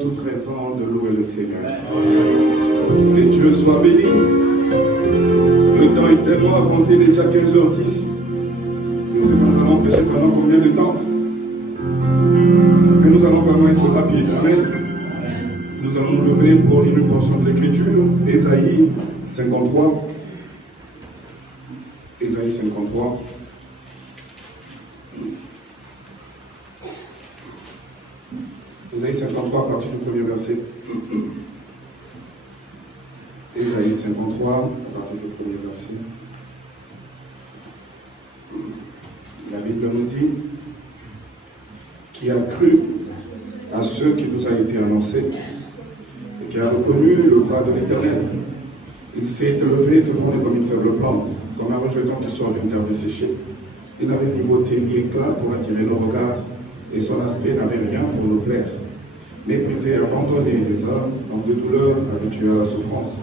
toute raison de louer le Seigneur. Que Dieu soit béni. Le temps est tellement avancé, il est déjà 15h10. Je ne sais pas nous allons prêcher pendant combien de temps. Mais nous allons vraiment être rapides. Amen. Nous allons nous lever pour lire une portion de l'Écriture. Ésaïe 53. Ésaïe 53. Ésaïe 53 à partir du premier verset. Ésaïe 53 à partir du premier verset. La Bible nous dit: qui a cru à ce qui vous a été annoncé et qui a reconnu le bras de l'Éternel. Il s'est élevé devant nous comme une faible plante, comme un rejeton qui sort d'une terre desséchée. Il n'avait ni beauté ni éclat pour attirer nos regards, et son aspect n'avait rien pour nous plaire. Méprisé et abandonné des hommes, homme de douleur, habitué à la souffrance,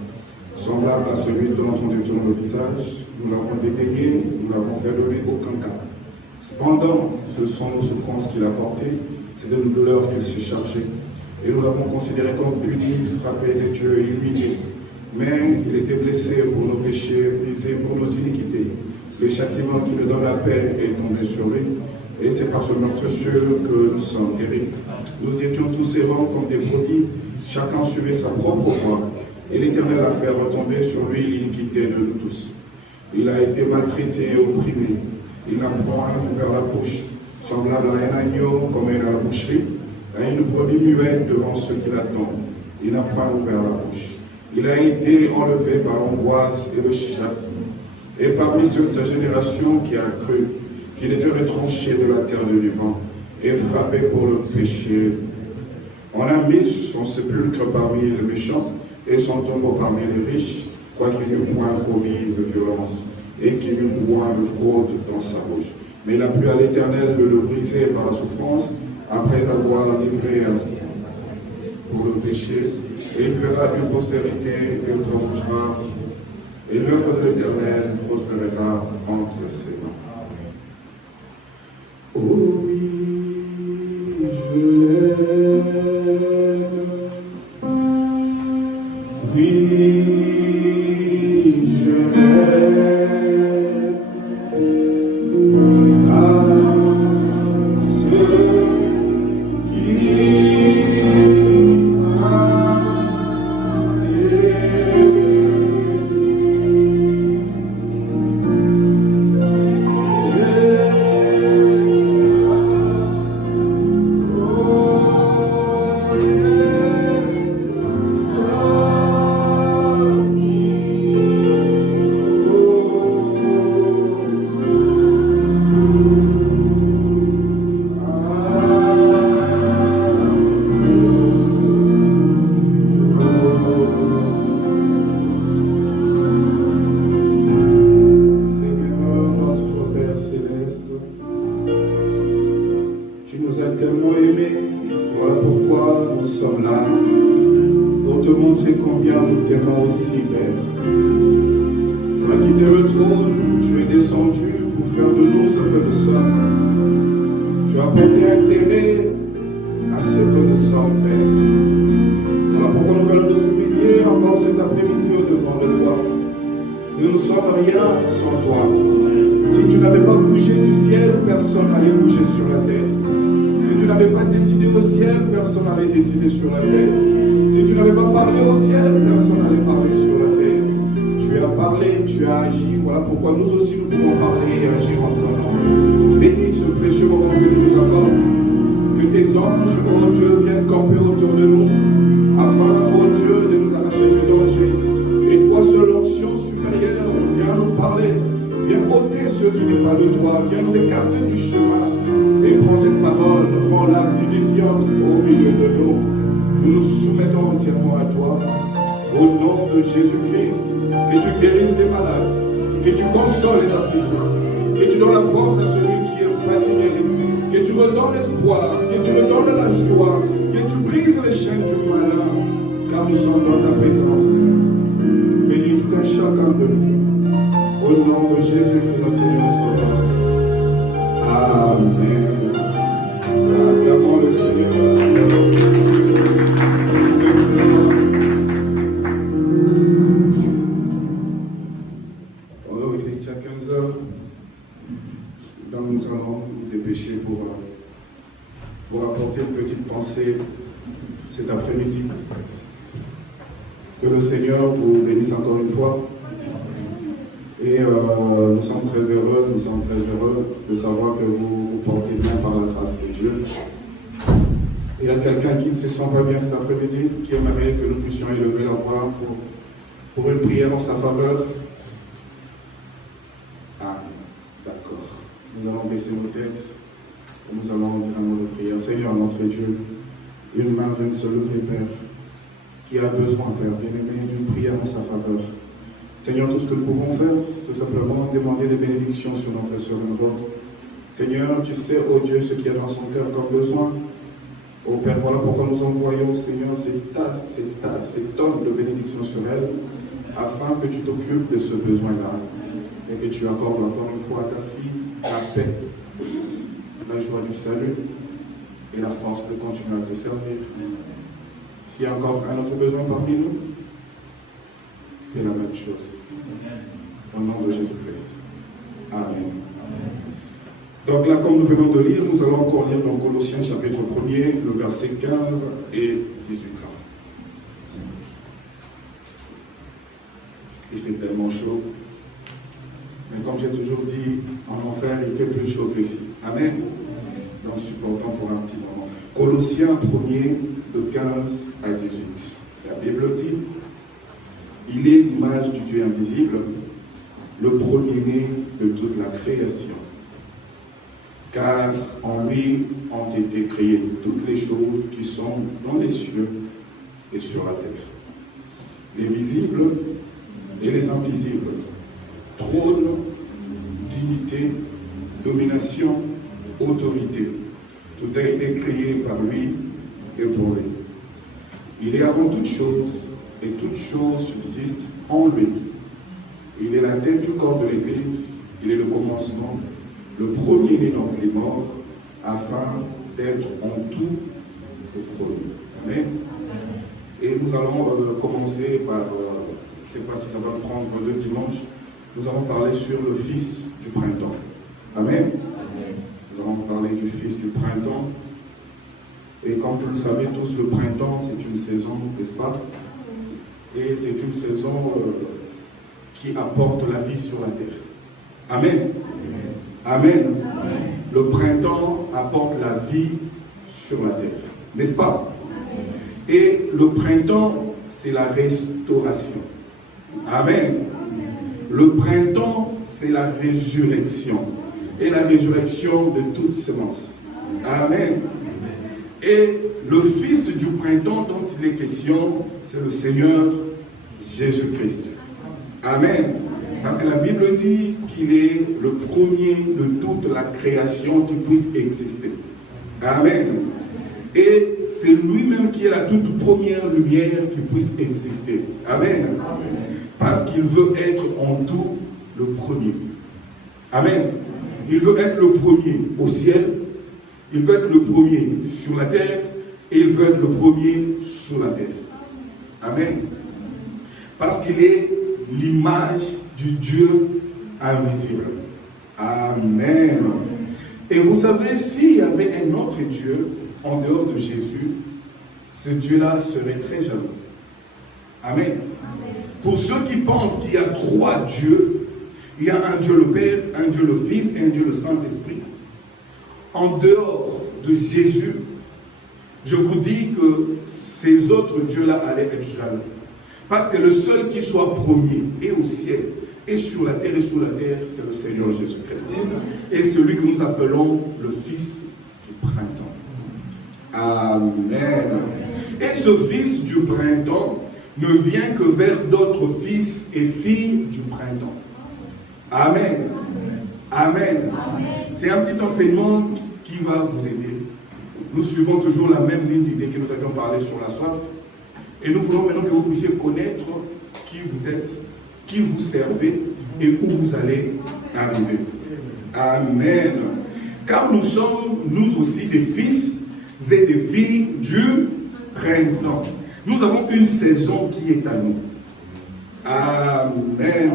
semblable à celui dont on détourne le visage, nous l'avons dédaigné, nous l'avons fait de lui aucun cas. Cependant, ce sont nos souffrances qu'il a portées, c'est de nos douleurs qu'il s'est chargé, et nous l'avons considéré comme puni, frappé des dieux et humilié. Mais il était blessé pour nos péchés, brisé pour nos iniquités. Le châtiment qui nous donne la paix est tombé sur lui, et c'est par son meurtrissure que nous sommes guéris. Nous étions tous errants comme des brebis, chacun suivait sa propre voie, et l'Éternel a fait retomber sur lui l'iniquité de nous tous. Il a été maltraité et opprimé. Il n'a point ouvert la bouche, semblable à un agneau comme à la boucherie, à une brebis muette devant ceux qui l'attendent. Il n'a point ouvert la bouche. Il a été enlevé par l'angoisse et le châtiment. Et parmi ceux de sa génération qui a cru qu'il était retranché de la terre du vivant et frappé pour le péché, on a mis son sépulcre parmi les méchants et son tombeau parmi les riches, quoiqu'il n'eût point commis de violence et qu'il n'eût point de fraude dans sa bouche. Mais il a plu à l'Éternel de le briser par la souffrance, après avoir livré à pour le péché, et il verra une postérité et le prolongera, et l'œuvre de l'Éternel prospérera entre ses mains. Oh oui, je l'aime. Oui, je l'aime. À ceux qui Acclamons le Seigneur. Que le Seigneur vous bénisse encore une fois. Et nous sommes très heureux de savoir que vous vous portez bien par la grâce de Dieu. Il y a quelqu'un qui ne se sent pas bien cet après-midi, qui aimerait que nous puissions élever la voix pour une prière en sa faveur. Ah, d'accord. Nous allons baisser nos têtes et nous allons dire un mot de prière. Seigneur, notre Dieu, une main vient de se lever, Père, qui a besoin, Père, bien-aimé, d'une prière en sa faveur. Seigneur, tout ce que nous pouvons faire, c'est tout simplement demander des bénédictions sur notre sœur et notre. Seigneur, tu sais, oh Dieu, ce qu'il y a dans son cœur comme besoin. Oh Père, voilà pourquoi nous envoyons, Seigneur, ces tonnes de bénédictions sur elle, afin que tu t'occupes de ce besoin-là, et que tu accordes encore une fois à ta fille la paix, la joie du salut, et la force de continuer à te servir. S'il y a encore un autre besoin parmi nous, fais la même chose. Au nom de Jésus-Christ. Amen. Donc là, comme nous venons de lire, nous allons encore lire dans Colossiens chapitre 1er, le verset 15 et 18. Il fait tellement chaud. Mais comme j'ai toujours dit, en enfer, il fait plus chaud qu'ici. Amen. Donc supportons pour un petit moment. Colossiens 1er, de 15 à 18. La Bible dit, il est l'image du Dieu invisible, le premier-né de toute la création. Car en lui ont été créées toutes les choses qui sont dans les cieux et sur la terre. Les visibles et les invisibles, trône, dignité, domination, autorité. Tout a été créé par lui et pour lui. Il est avant toute chose et toute chose subsiste en lui. Il est la tête du corps de l'Église, il est le commencement, le premier-né d'entre les morts, afin d'être en tout le premier. Amen. Et nous allons commencer par, je ne sais pas si ça va prendre le dimanche, nous allons parler sur le fils du printemps. Amen. Nous allons parler du fils du printemps. Et comme vous le savez tous, le printemps, c'est une saison, n'est-ce pas? Et c'est une saison qui apporte la vie sur la terre. Amen. Amen. Amen. Le printemps apporte la vie sur la terre. N'est-ce pas? Amen. Et le printemps, c'est la restauration. Amen. Amen. Le printemps, c'est la résurrection. Et la résurrection de toute semence. Amen. Et le fils du printemps dont il est question, c'est le Seigneur Jésus-Christ. Amen. Parce que la Bible dit qu'il est le premier de toute la création qui puisse exister. Amen. Et c'est lui-même qui est la toute première lumière qui puisse exister. Amen. Parce qu'il veut être en tout le premier. Amen. Il veut être le premier au ciel, il veut être le premier sur la terre, et il veut être le premier sous la terre. Amen. Parce qu'il est l'image du Dieu invisible. Amen. Et vous savez, s'il y avait un autre Dieu en dehors de Jésus, ce Dieu-là serait très jaloux. Amen. Pour ceux qui pensent qu'il y a trois dieux, il y a un Dieu le Père, un Dieu le Fils et un Dieu le Saint-Esprit. En dehors de Jésus, je vous dis que ces autres dieux-là allaient être jaloux. Parce que le seul qui soit premier et au ciel, et sur la terre et sous la terre, c'est le Seigneur Jésus-Christ. Et celui que nous appelons le Fils du printemps. Amen. Et ce Fils du printemps ne vient que vers d'autres fils et filles du printemps. Amen. Amen. C'est un petit enseignement qui va vous aider. Nous suivons toujours la même ligne d'idée que nous avions parlé sur la soif. Et nous voulons maintenant que vous puissiez connaître qui vous êtes, qui vous servez et où vous allez arriver. Amen. Car nous sommes, nous aussi, des fils et des filles du printemps. Nous avons une saison qui est à nous. Amen.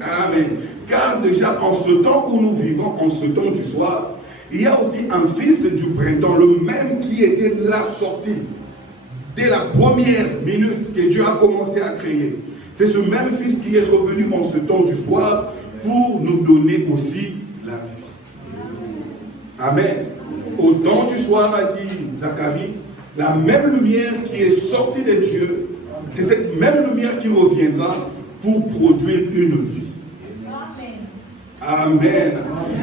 Amen. Car déjà en ce temps où nous vivons, en ce temps du soir, il y a aussi un fils du printemps, le même qui était là sorti dès la première minute que Dieu a commencé à créer. C'est ce même Fils qui est revenu en ce temps du soir pour nous donner aussi la vie. Amen. Au temps du soir, a dit Zacharie, la même lumière qui est sortie de Dieu, c'est cette même lumière qui reviendra pour produire une vie. Amen.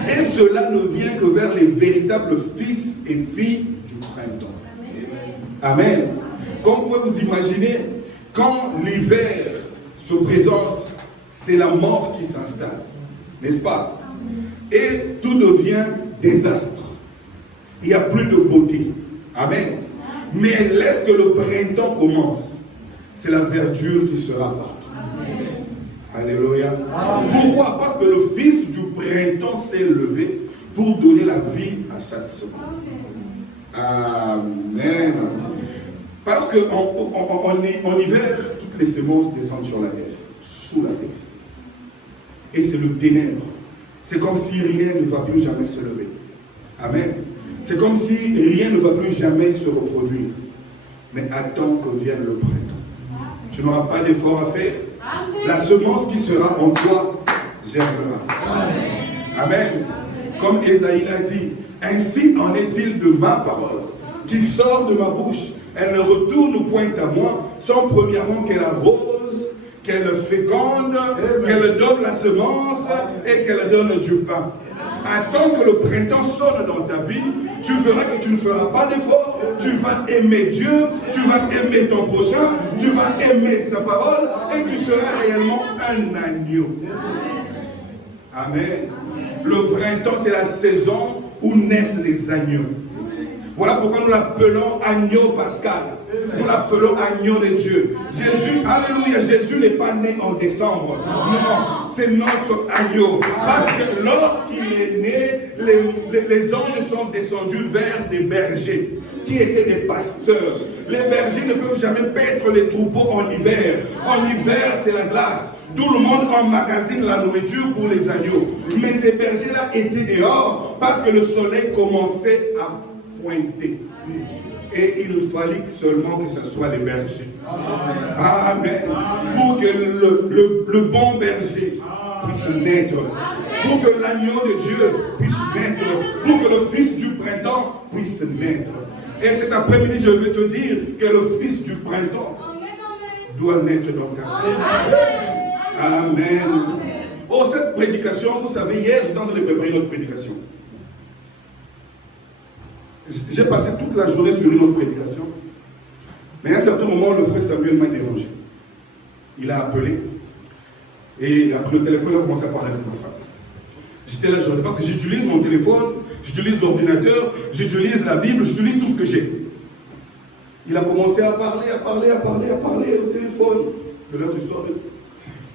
Et cela ne vient que vers les véritables fils et filles du printemps. Amen. Comme vous pouvez vous imaginer, quand l'hiver se présente, c'est la mort qui s'installe. N'est-ce pas? Et tout devient désastre. Il n'y a plus de beauté. Amen. Mais laisse que le printemps commence. C'est la verdure qui sera partout. Alléluia. Pourquoi? Parce que le Fils du printemps s'est levé pour donner la vie à chaque semence. Amen. Parce qu'en hiver, toutes les semences descendent sur la terre, sous la terre. Et c'est le ténèbre. C'est comme si rien ne va plus jamais se lever. Amen. C'est comme si rien ne va plus jamais se reproduire. Mais attends que vienne le printemps. Tu n'auras pas d'effort à faire. La semence qui sera en toi germera. Amen. Amen. Comme Ésaïe l'a dit, ainsi en est-il de ma parole, qui sort de ma bouche. Elle ne retourne point à moi, sans premièrement qu'elle arrose, qu'elle féconde, qu'elle donne la semence et qu'elle donne du pain. Attends que le printemps sonne dans ta vie, tu verras que tu ne feras pas d'effort, tu vas aimer Dieu, tu vas aimer ton prochain, tu vas aimer sa parole et tu seras réellement un agneau. Amen. Le printemps, c'est la saison où naissent les agneaux. Voilà pourquoi nous l'appelons agneau pascal. Nous l'appelons agneau de Dieu. Jésus, alléluia, Jésus n'est pas né en décembre. Non, c'est notre agneau. Parce que lorsqu'il est né, les anges sont descendus vers des bergers qui étaient des pasteurs. Les bergers ne peuvent jamais paître les troupeaux en hiver. En hiver, c'est la glace. Tout le monde emmagasine la nourriture pour les agneaux. Mais ces bergers-là étaient dehors parce que le soleil commençait à pointer. Et il fallait seulement que ce soit les bergers. Amen. Pour que le bon berger puisse naître. Pour que l'agneau de Dieu puisse naître. Pour que le Fils du printemps puisse naître. Et cet après-midi, je veux te dire que le Fils du printemps doit naître dans ta vie. Amen. Oh, cette prédication, vous savez, hier, j'étais en train de préparer notre prédication. J'ai passé toute la journée sur une autre prédication. Mais à un certain moment, le frère Samuel m'a dérangé. Il a appelé. Et après le téléphone, il a commencé à parler avec ma femme. J'étais là, parce que j'utilise mon téléphone, j'utilise l'ordinateur, j'utilise la Bible, j'utilise tout ce que j'ai. Il a commencé à parler au téléphone. De là, ce soir,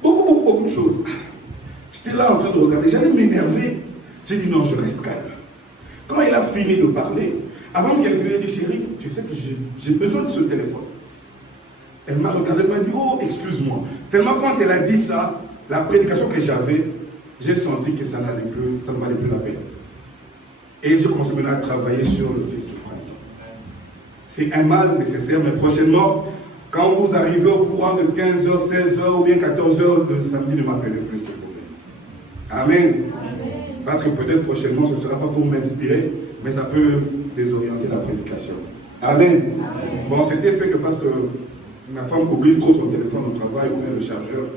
beaucoup de choses. J'étais là en train de regarder. J'allais m'énerver. J'ai dit non, je reste calme. Quand il a fini de parler, avant qu'elle vienne, elle dit chérie, tu sais que j'ai besoin de ce téléphone. Elle m'a regardé, elle m'a dit oh, excuse-moi. Seulement quand elle a dit ça, la prédication que j'avais, j'ai senti que ça ne valait plus la peine. Et je commence maintenant à travailler sur le Fils du printemps. C'est un mal nécessaire, mais prochainement, quand vous arrivez au courant de 15h, 16h ou bien 14h le samedi, ne m'appelez plus, s'il vous plaît. Amen. Parce que peut-être prochainement, ce ne sera pas pour m'inspirer, mais ça peut désorienter la prédication. Amen. Bon, c'était fait que parce que ma femme oublie trop son téléphone au travail ou même le chargeur,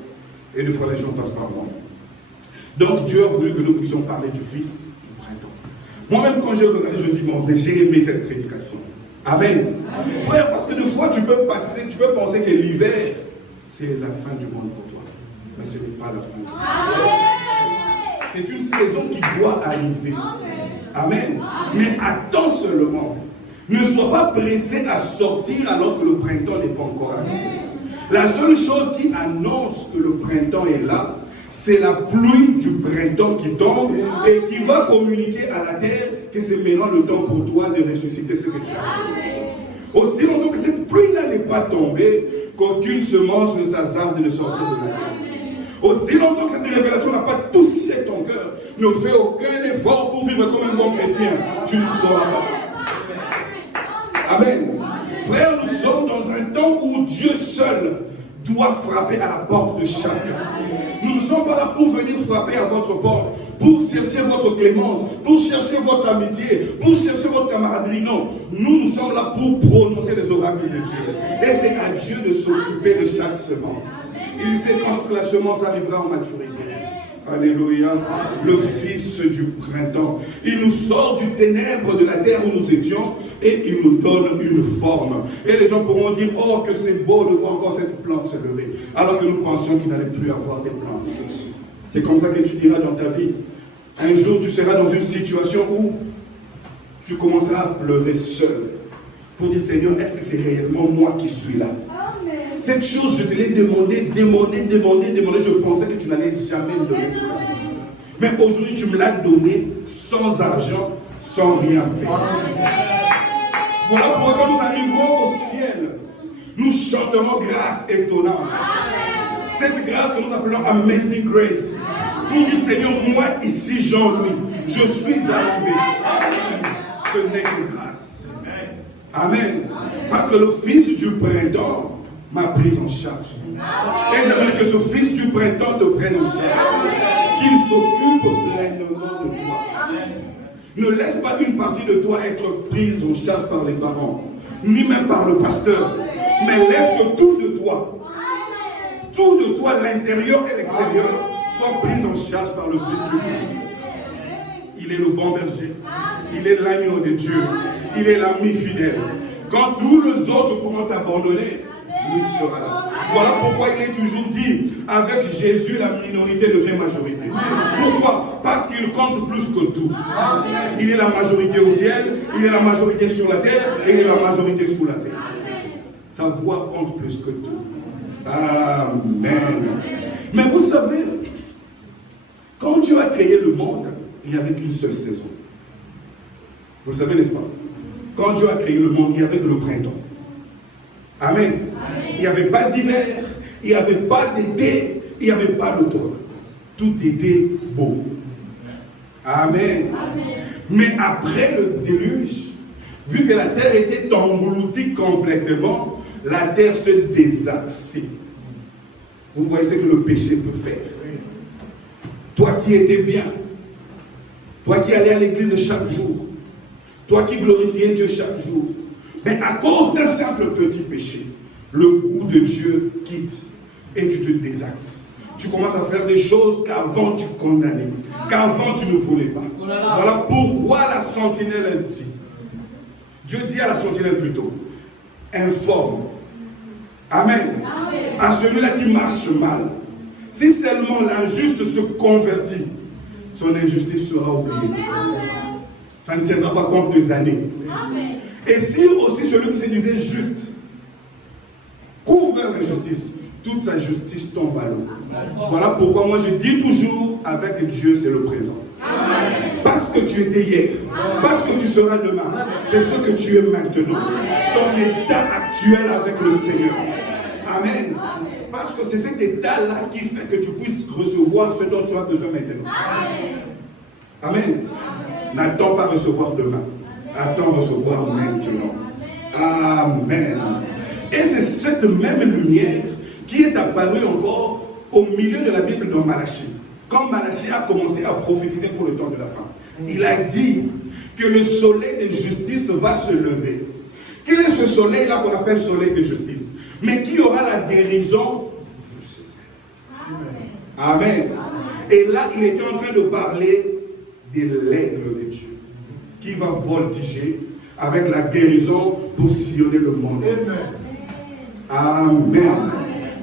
et des fois les gens passent par moi. Donc Dieu a voulu que nous puissions parler du Fils du printemps. Moi-même, quand j'ai regardé, je dis, bon, j'ai aimé cette prédication. Amen. Amen. Frère, parce que des fois, tu peux penser que l'hiver, c'est la fin du monde pour toi. Mais ce n'est pas la fin du monde. Amen. C'est une saison qui doit arriver. Amen. Mais attends seulement. Ne sois pas pressé à sortir alors que le printemps n'est pas encore arrivé. La seule chose qui annonce que le printemps est là, c'est la pluie du printemps qui tombe et qui va communiquer à la terre que c'est maintenant le temps pour toi de ressusciter ce que tu as. Aussi longtemps que cette pluie-là n'est pas tombée, qu'aucune semence ne s'hasarde de sortir de la terre. Aussi longtemps que cette révélation n'a pas touché ton cœur, ne fais aucun effort pour vivre comme un bon chrétien. Tu ne sauras pas. Amen. Frère, nous sommes dans un temps où Dieu seul doit frapper à la porte de chacun. Nous ne sommes pas là pour venir frapper à votre porte, pour chercher votre clémence, pour chercher votre amitié, pour chercher votre camaraderie. Non, nous sommes là pour prononcer les oracles de Dieu. Et c'est à Dieu de s'occuper de chaque semence. Il sait quand la semence arrivera en maturité. Alléluia, le Fils du printemps. Il nous sort du ténèbre de la terre où nous étions et il nous donne une forme. Et les gens pourront dire, oh que c'est beau de voir encore cette plante se lever. Alors que nous pensions qu'il n'allait plus avoir des plantes. C'est comme ça que tu diras dans ta vie. Un jour tu seras dans une situation où tu commenceras à pleurer seul. Pour dire, Seigneur, est-ce que c'est réellement moi qui suis là? Cette chose, je te l'ai demandé. Je pensais que tu n'allais jamais me donner cela. Mais aujourd'hui, tu me l'as donné sans argent, sans rien payer. Voilà pourquoi quand nous arriverons au ciel, nous chanterons grâce étonnante. Cette grâce que nous appelons Amazing Grace. Pour dire, Seigneur, moi ici, Jean-Louis, je suis arrivé. Ce n'est que grâce. Amen. Parce que le Fils du printemps m'a prise en charge. Et j'aimerais que ce Fils du printemps te prenne en charge. Qu'il s'occupe pleinement de toi. Ne laisse pas une partie de toi être prise en charge par les parents, ni même par le pasteur. Mais laisse que tout de toi, l'intérieur et l'extérieur, soit pris en charge par le Fils du printemps. Il est le bon berger. Il est l'agneau de Dieu. Il est l'ami fidèle. Quand tous les autres pourront t'abandonner, lui sera là. Voilà pourquoi il est toujours dit, avec Jésus, la minorité devient majorité. Pourquoi? Parce qu'il compte plus que tout. Il est la majorité au ciel, il est la majorité sur la terre, et il est la majorité sous la terre. Sa voix compte plus que tout. Amen. Mais vous savez, quand Dieu a créé le monde, il n'y avait qu'une seule saison. Vous savez, n'est-ce pas? Quand Dieu a créé le monde, il n'y avait que le printemps. Amen. Il n'y avait pas d'hiver, il n'y avait pas d'été, il n'y avait pas d'automne. Tout était beau. Amen. Mais après le déluge, vu que la terre était engloutie complètement, la terre se désaxait. Vous voyez ce que le péché peut faire. Toi qui étais bien, toi qui allais à l'église chaque jour, toi qui glorifiais Dieu chaque jour, mais à cause d'un simple petit péché, le goût de Dieu quitte et tu te désaxes. Tu commences à faire des choses qu'avant tu condamnais, qu'avant tu ne voulais pas. Voilà pourquoi la sentinelle dit. Dieu dit à la sentinelle plutôt, informe. Amen. À celui-là qui marche mal. Si seulement l'injuste se convertit, son injustice sera oubliée. Ça ne tiendra pas compte des années. Et si aussi celui qui se disait juste court vers l'injustice, toute sa justice tombe à l'eau. Voilà pourquoi moi je dis toujours, avec Dieu c'est le présent. Parce que tu étais hier, parce que tu seras demain, c'est ce que tu es maintenant. Ton état actuel avec le Seigneur. Amen. Parce que c'est cet état-là qui fait que tu puisses recevoir ce dont tu as besoin maintenant. Amen. N'attends pas recevoir demain. Attends recevoir maintenant. Amen. Et c'est cette même lumière qui est apparue encore au milieu de la Bible dans Malachie. Quand Malachie a commencé à prophétiser pour le temps de la fin, il a dit que le soleil de justice va se lever. Quel est ce soleil-là qu'on appelle soleil de justice? Mais qui aura la guérison? Amen. Et là, il était en train de parler de l'aigle de Dieu qui va voltiger avec la guérison pour sillonner le monde. Amen.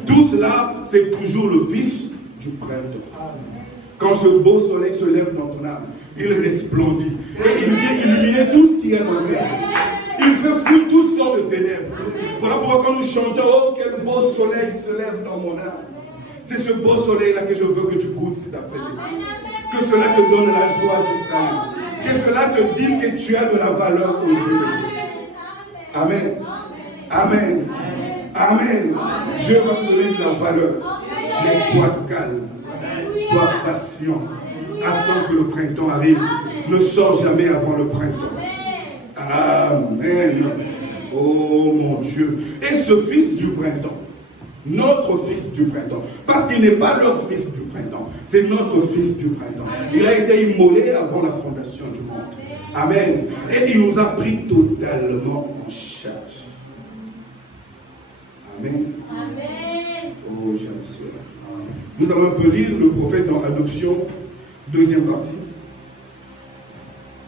Tout cela, c'est toujours le Fils du printemps. Quand ce beau soleil se lève dans ton âme, il resplendit et il vient illuminer tout ce qui est dans le cœur. Il fait fuir toutes sortes de ténèbres. Voilà pourquoi quand nous chantons, oh quel beau soleil se lève dans mon âme. C'est ce beau soleil-là que je veux que tu goûtes cet après-midi. Que cela te donne la joie du salut. Que cela te dise que tu as de la valeur aux yeux de Dieu. Amen. Amen. Amen. Dieu va te donner de la valeur. Mais sois calme. Sois patient. Attends que le printemps arrive. Ne sors jamais avant le printemps. Amen. Oh mon Dieu. Et ce fils du printemps, notre fils du printemps, parce qu'il n'est pas leur fils du printemps, c'est notre fils du printemps. Il a été immolé avant la fondation du monde. Amen. Et il nous a pris totalement en charge. Amen. Amen. Oh, j'aime cela. Nous allons un peu lire le prophète dans Adoption, deuxième partie.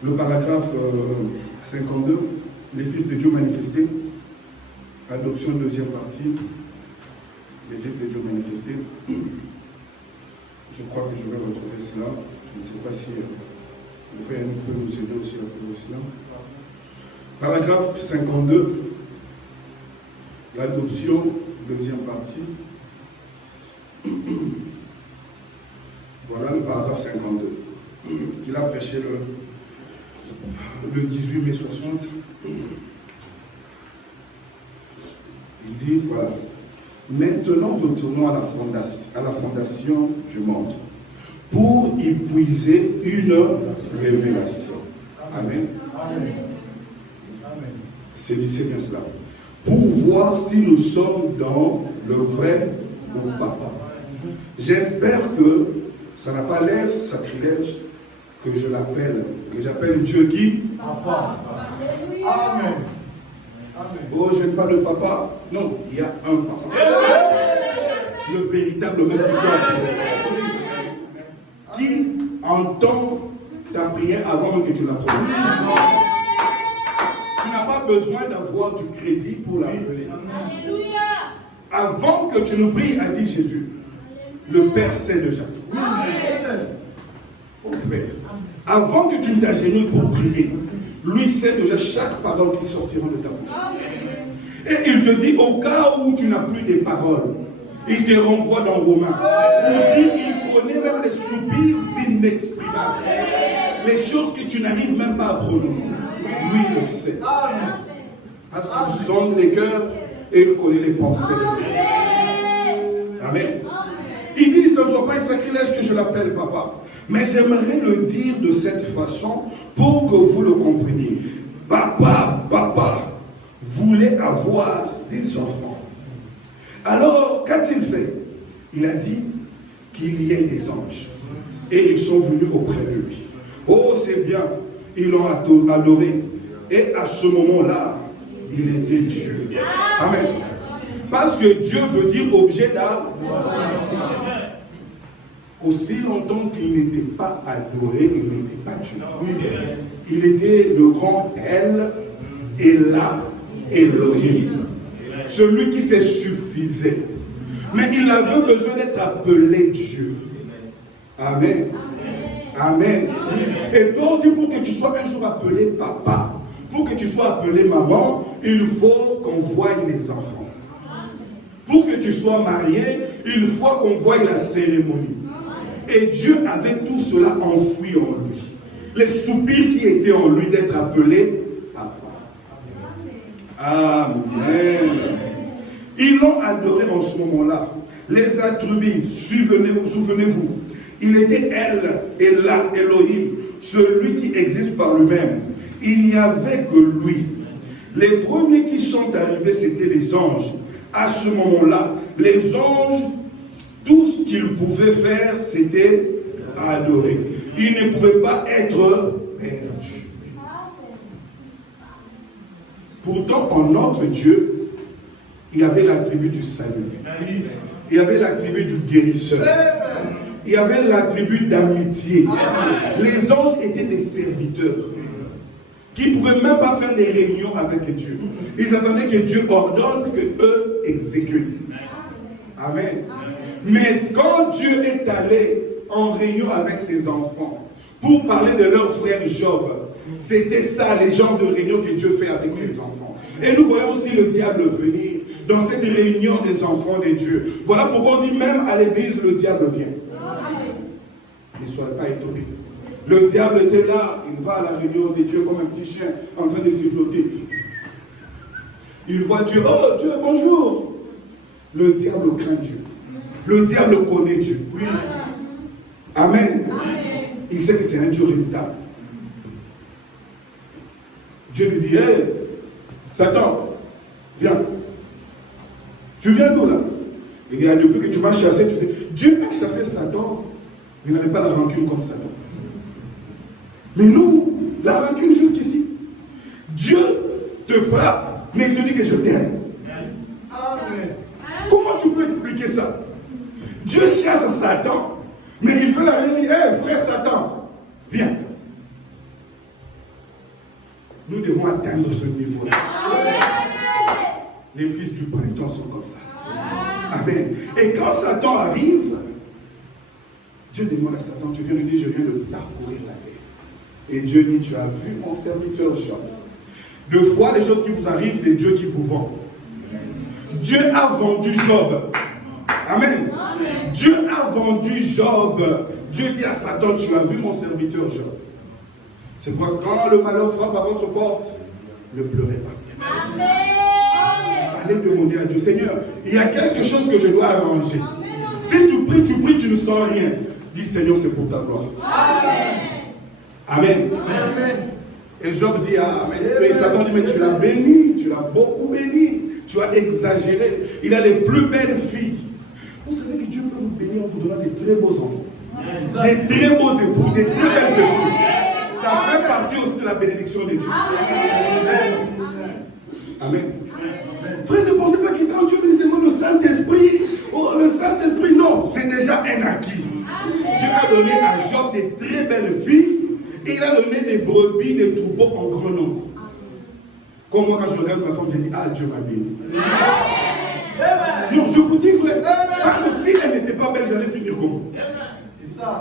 Le paragraphe 52, les fils de Dieu manifestés. Adoption, deuxième partie. Les fils de Dieu manifestés. Je crois que je vais retrouver cela. Je ne sais pas si le frère peut nous aider aussi à trouver cela. Paragraphe 52. L'adoption, deuxième partie. Voilà le paragraphe 52. Qu'il a prêché le 18 mai 60. Il dit, voilà. Maintenant, retournons à la fondation du monde pour y puiser une révélation. Amen. Amen. Saisissez bien cela. Pour voir si nous sommes dans le vrai ou pas. J'espère que ça n'a pas l'air sacrilège que j'appelle Dieu qui? Papa. Amen. Amen. Oh, je n'aime pas le papa. Non, il y a un papa. Le véritable même qui entend ta prière avant que tu la prononces. Tu n'as pas besoin d'avoir du crédit pour l'appeler. Alléluia. Avant que tu ne pries, a dit Jésus, le Père sait déjà. Oh frère, avant que tu ne t'agenouilles pour prier, lui sait déjà chaque parole qui sortira de ta bouche. Et il te dit, au cas où tu n'as plus de paroles, il te renvoie dans Romains. Il dit, il connaît même les soupirs inexprimables. Les choses que tu n'arrives même pas à prononcer. Lui le sait. Parce qu'il sonde les cœurs et il connaît les pensées. Amen. Il dit, ça ne soit pas un sacrilège que je l'appelle papa. Mais j'aimerais le dire de cette façon pour que vous le compreniez. Papa voulait avoir des enfants. Alors, qu'a-t-il fait? Il a dit qu'il y ait des anges. Et ils sont venus auprès de lui. Oh, c'est bien. Ils l'ont adoré. Et à ce moment-là, il était Dieu. Amen. Parce que Dieu veut dire objet d'adoration. Aussi longtemps qu'il n'était pas adoré, il n'était pas Dieu. Il était le grand Elah, Elohim. Celui qui se suffisait. Mais il avait besoin d'être appelé Dieu. Amen. Amen. Et toi aussi, pour que tu sois un jour appelé papa, pour que tu sois appelé maman, il faut qu'on voie les enfants. Pour que tu sois marié, il faut qu'on voie la cérémonie. Et Dieu avait tout cela enfoui en lui. Les soupirs qui étaient en lui d'être appelé papa. Amen. Ils l'ont adoré en ce moment-là. Les attributs, souvenez-vous, il était Elah, Elohim, celui qui existe par lui-même. Il n'y avait que lui. Les premiers qui sont arrivés, c'était les anges. À ce moment-là, les anges, tout ce qu'ils pouvaient faire, c'était adorer. Ils ne pouvaient pas être perdus. Pourtant, en notre Dieu, il y avait l'attribut du salut. Il y avait l'attribut du guérisseur. Il y avait l'attribut d'amitié. Les anges étaient des serviteurs qui ne pouvaient même pas faire des réunions avec Dieu. Ils attendaient que Dieu ordonne, que eux exécutent. Amen. Mais quand Dieu est allé en réunion avec ses enfants pour parler de leur frère Job, c'était ça, les genres de réunions que Dieu fait avec ses enfants. Et nous voyons aussi le diable venir dans cette réunion des enfants de Dieu. Voilà pourquoi on dit même à l'église, le diable vient. Ne soyez pas étonnés. Le diable était là, il va à la réunion de Dieu comme un petit chien en train de siffloter. Il voit Dieu, oh Dieu, bonjour. Le diable craint Dieu. Le diable connaît Dieu. Oui. Amen. Il sait que c'est un Dieu redoutable. Dieu lui dit, hey, Satan, Viens. Tu viens d'où là? Et regarde, depuis que tu m'as chassé, tu fais. Dieu a chassé Satan, mais il n'avait pas la rancune comme Satan. Mais nous, la rancune jusqu'ici. Dieu te frappe, mais il te dit que je t'aime. Amen. Comment tu peux expliquer ça? Dieu chasse Satan, mais il fait la réunion, il dit, hé frère Satan, viens. Nous devons atteindre ce niveau-là. Les fils du printemps sont comme ça. Amen. Et quand Satan arrive, Dieu demande à Satan, tu viens de dire, je viens de parcourir la terre. Et Dieu dit, tu as vu mon serviteur Job. Deux fois, les choses qui vous arrivent, c'est Dieu qui vous vend. Dieu a vendu Job. Amen. Amen. Dieu a vendu Job. Dieu dit à Satan, tu as vu mon serviteur Job. C'est pourquoi quand le malheur frappe à votre porte, ne pleurez pas. Amen. Allez demander à Dieu, Seigneur, il y a quelque chose que je dois arranger. Si tu pries, tu ne sens rien. Dis, Seigneur, c'est pour ta gloire. Amen. Amen. Amen. Et Job dit, Amen. Et Satan dit, mais tu l'as béni, tu l'as beaucoup béni. Tu as exagéré. Il a les plus belles filles. Vous savez que Dieu peut vous bénir en vous donnant des très beaux enfants. Des très beaux époux, des très belles épouses. Ça fait partie aussi de la bénédiction de Dieu. Amen. Amen. Frère, ne pensez pas que quand Dieu me dit le Saint-Esprit, oh, le Saint-Esprit, non, c'est déjà un acquis. Dieu a donné à Job des très belles filles et il a donné des brebis, des troupeaux en grand nombre. Comme moi, quand je regarde ma femme, je dis, ah, Dieu m'a béni. Non, je vous dis, frère, parce que si elle n'était pas belle, j'allais finir comment? C'est ça.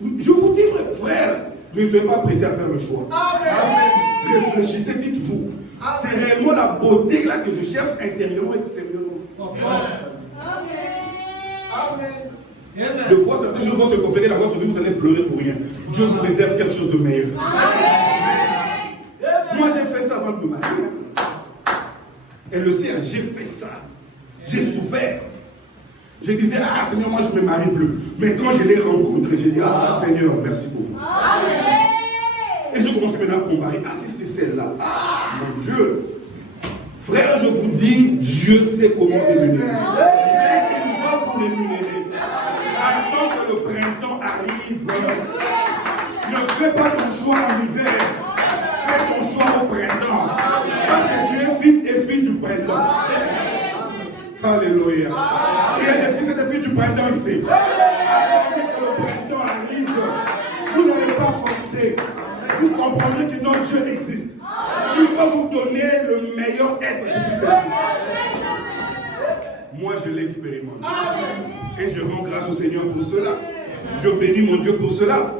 Je vous dis, frère, ne soyez pas pressés à faire le choix. Amen. Réfléchissez, dites-vous. C'est réellement la beauté là que je cherche intérieurement et extérieurement. Amen. Deux fois, certaines choses vont se compliquer dans votre vie, vous allez pleurer pour rien. Dieu vous réserve quelque chose de meilleur. Moi, j'ai fait ça avant de me marier. Elle le sait, hein, j'ai fait ça. J'ai souffert. Je disais, ah Seigneur, moi je ne me marie plus. Mais quand je l'ai rencontré, j'ai dit, ah Seigneur, merci beaucoup. Et je commence maintenant à comparer. Ah, si c'est celle-là. Ah, mon Dieu. Frère, je vous dis, Dieu sait comment rémunérer. Il va vous rémunérer. Attends que le printemps arrive. Ne fais pas ton choix en hiver. Fais ton choix au printemps. Parce que tu es fils et fille du printemps. Alléluia. Il y a des fils et des filles du printemps ici. Attendez que le printemps arrive. Vous n'allez pas forcer. Vous comprendrez que notre Dieu existe. Il va vous donner le meilleur être qui puisse exister. Moi, je l'expérimente. Et je rends grâce au Seigneur pour cela. Je bénis mon Dieu pour cela.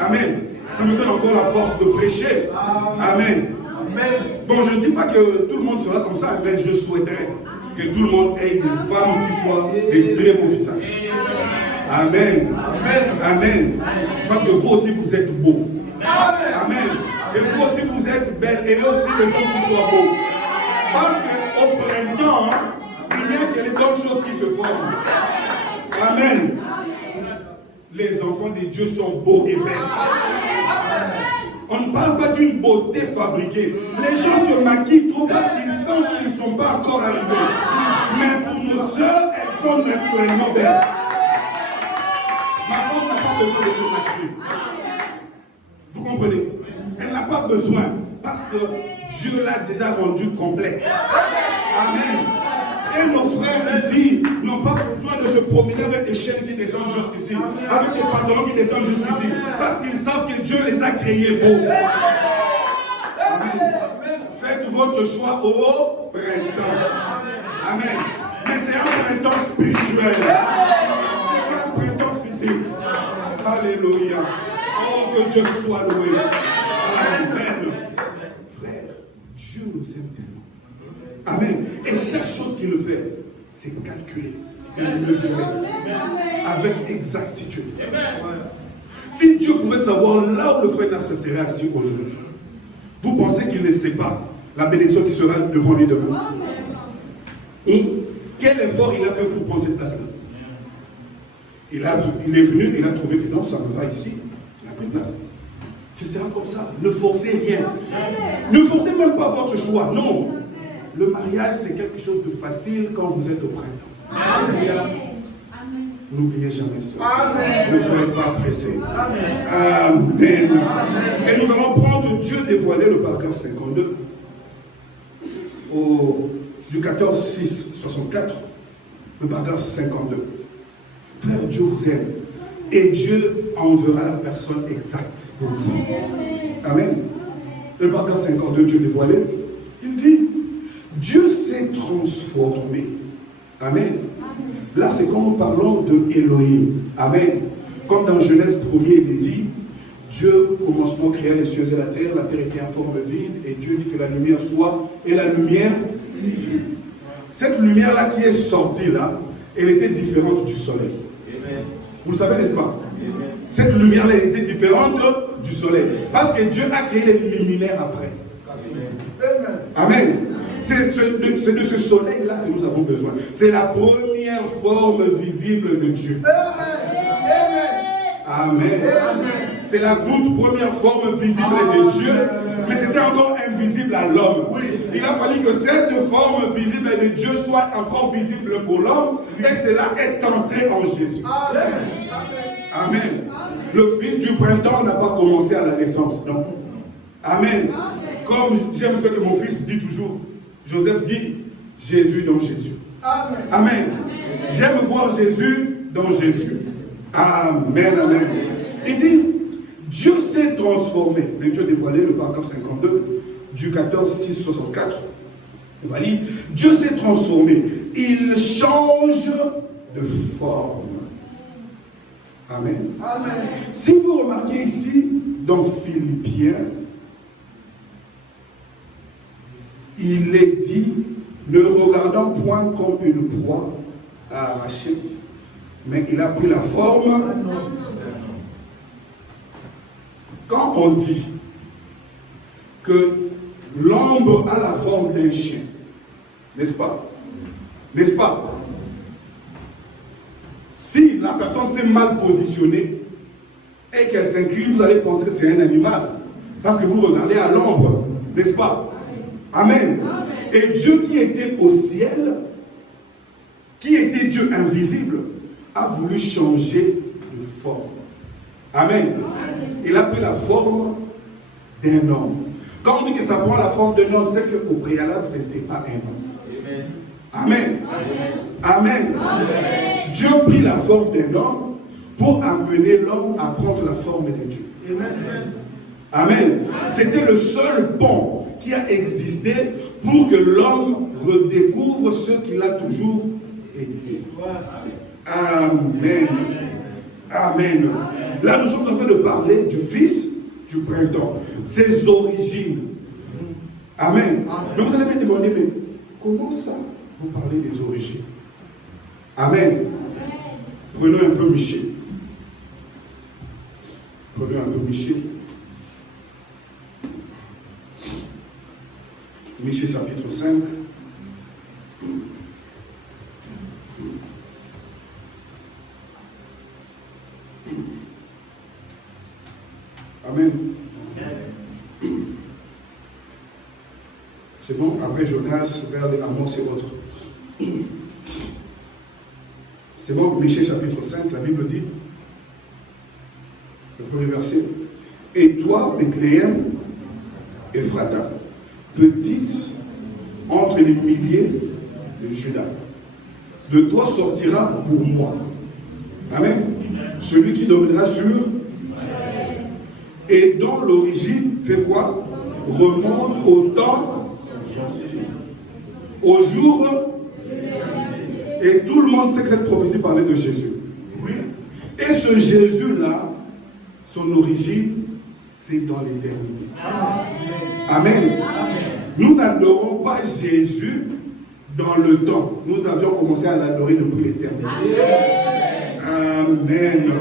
Amen. Ça me donne encore la force de prêcher. Amen. Bon, je ne dis pas que tout le monde sera comme ça, mais je souhaiterais que tout le monde ait des femmes qui soient des très beaux visages. Amen. Amen. Parce que vous aussi, vous êtes beaux. Amen. Et vous aussi, vous êtes belles. Et aussi, les hommes qui soient beaux. Parce qu'au printemps, il y a quelque chose qui se forme. Amen. Les enfants de Dieu sont beaux et belles. On ne parle pas d'une beauté fabriquée. Les gens se maquillent trop parce qu'ils sentent qu'ils ne sont pas encore arrivés. Mais pour nos sœurs, elles sont naturellement belles. Ma femme n'a pas besoin de se maquiller. Vous comprenez? Elle n'a pas besoin parce que Dieu l'a déjà rendue complète. Amen. Et nos frères ici n'ont pas besoin de se promener avec des chaînes qui descendent jusqu'ici, avec des pantalons qui descendent jusqu'ici, parce qu'ils savent que Dieu les a créés beaux. Amen. Faites votre choix au printemps. Amen. Mais c'est un printemps spirituel. C'est pas un printemps physique. Alléluia. Oh, que Dieu soit loué. Amen. Frère, Dieu nous aime tellement. Amen. Et chaque chose qu'il fait, c'est calculé, c'est mesuré, avec exactitude. Si Dieu pouvait savoir là où le frère Nasser serait assis aujourd'hui, vous pensez qu'il ne sait pas la bénédiction qui sera devant lui demain? Quel effort il a fait pour prendre cette place-là? Il est venu, il a trouvé que non, ça me va ici, il a pris place. Ce sera comme ça. Ne forcez rien. Ne forcez même pas votre choix, non. le mariage, c'est quelque chose de facile quand vous êtes au printemps. Alléluia. N'oubliez jamais cela. Amen. Ne soyez pas pressés. Amen. Amen. Et nous allons prendre Dieu dévoilé, le paragraphe 52, du 14-6-64, le paragraphe 52. Frère, Dieu vous aime. Et Dieu enverra la personne exacte pour vous. Amen. Le paragraphe 52, Dieu dévoilé, il dit, Dieu s'est transformé. Amen. Là, c'est quand nous parlons de Elohim. Amen. Comme dans Genèse 1er, il est dit, Dieu, au commencement, créa les cieux et la terre était informe vide, et Dieu dit que la lumière soit, et la lumière fut. Cette lumière-là qui est sortie là, elle était différente du soleil. Amen. Vous le savez, n'est-ce pas? Amen. Cette lumière-là, elle était différente du soleil. Parce que Dieu a créé les luminaires après. Amen. Amen. C'est de ce soleil-là que nous avons besoin. C'est la première forme visible de Dieu. Amen. Amen. Amen. C'est la toute première forme visible de Dieu, mais c'était encore invisible à l'homme. Oui. Il a fallu que cette forme visible de Dieu soit encore visible pour l'homme, et cela est entré en Jésus. Amen. Amen. Amen. Le fils du printemps n'a pas commencé à la naissance, non. Amen. Comme j'aime ce que mon fils dit toujours, Joseph dit, Jésus dans Jésus. Amen. Amen. J'aime voir Jésus dans Jésus. Amen. Amen. Il dit, Dieu s'est transformé. Le Dieu dévoilé, le paragraphe 52, du 14-6-64. Il va lire, Dieu s'est transformé. Il change de forme. Amen. Amen. Si vous remarquez ici, dans Philippiens, il est dit, ne le regardant point comme une proie à arracher, mais il a pris la forme. Quand on dit que l'ombre a la forme d'un chien, n'est-ce pas? N'est-ce pas? Si la personne s'est mal positionnée et qu'elle s'incline, vous allez penser que c'est un animal. Parce que vous regardez à l'ombre, n'est-ce pas? Amen. Et Dieu qui était au ciel, qui était Dieu invisible, a voulu changer de forme. Amen. Il a pris la forme d'un homme. Quand on dit que ça prend la forme d'un homme, c'est qu'au préalable, ce n'était pas un homme. Amen. Amen. Amen. Dieu prit la forme d'un homme pour amener l'homme à prendre la forme de Dieu. Amen. Amen. C'était le seul pont qui a existé pour que l'homme redécouvre ce qu'il a toujours été. Amen. Amen. Là, nous sommes en train de parler du Fils du printemps, ses origines. Amen. Mais vous allez me demander, mais comment ça, vous parlez des origines? Amen. Prenons un peu Michée. Prenons un peu Michée. Michée chapitre 5. Amen. C'est bon, après Jonas, vers les Amos et autres. C'est bon, Michée chapitre 5, la Bible dit, le premier verset, et toi, Bethléem, Ephrata, petite entre les milliers de Juda, de toi sortira pour moi. Amen. Celui qui dominera sur et dont l'origine fait quoi? Remonte au temps ancien, au jour, et tout le monde sait que cette prophétie parlait de Jésus. Oui. Et ce Jésus-là, son origine, c'est dans l'éternité. Amen. Amen. Nous n'adorons pas Jésus dans le temps. Nous avions commencé à l'adorer depuis l'éternité. Amen.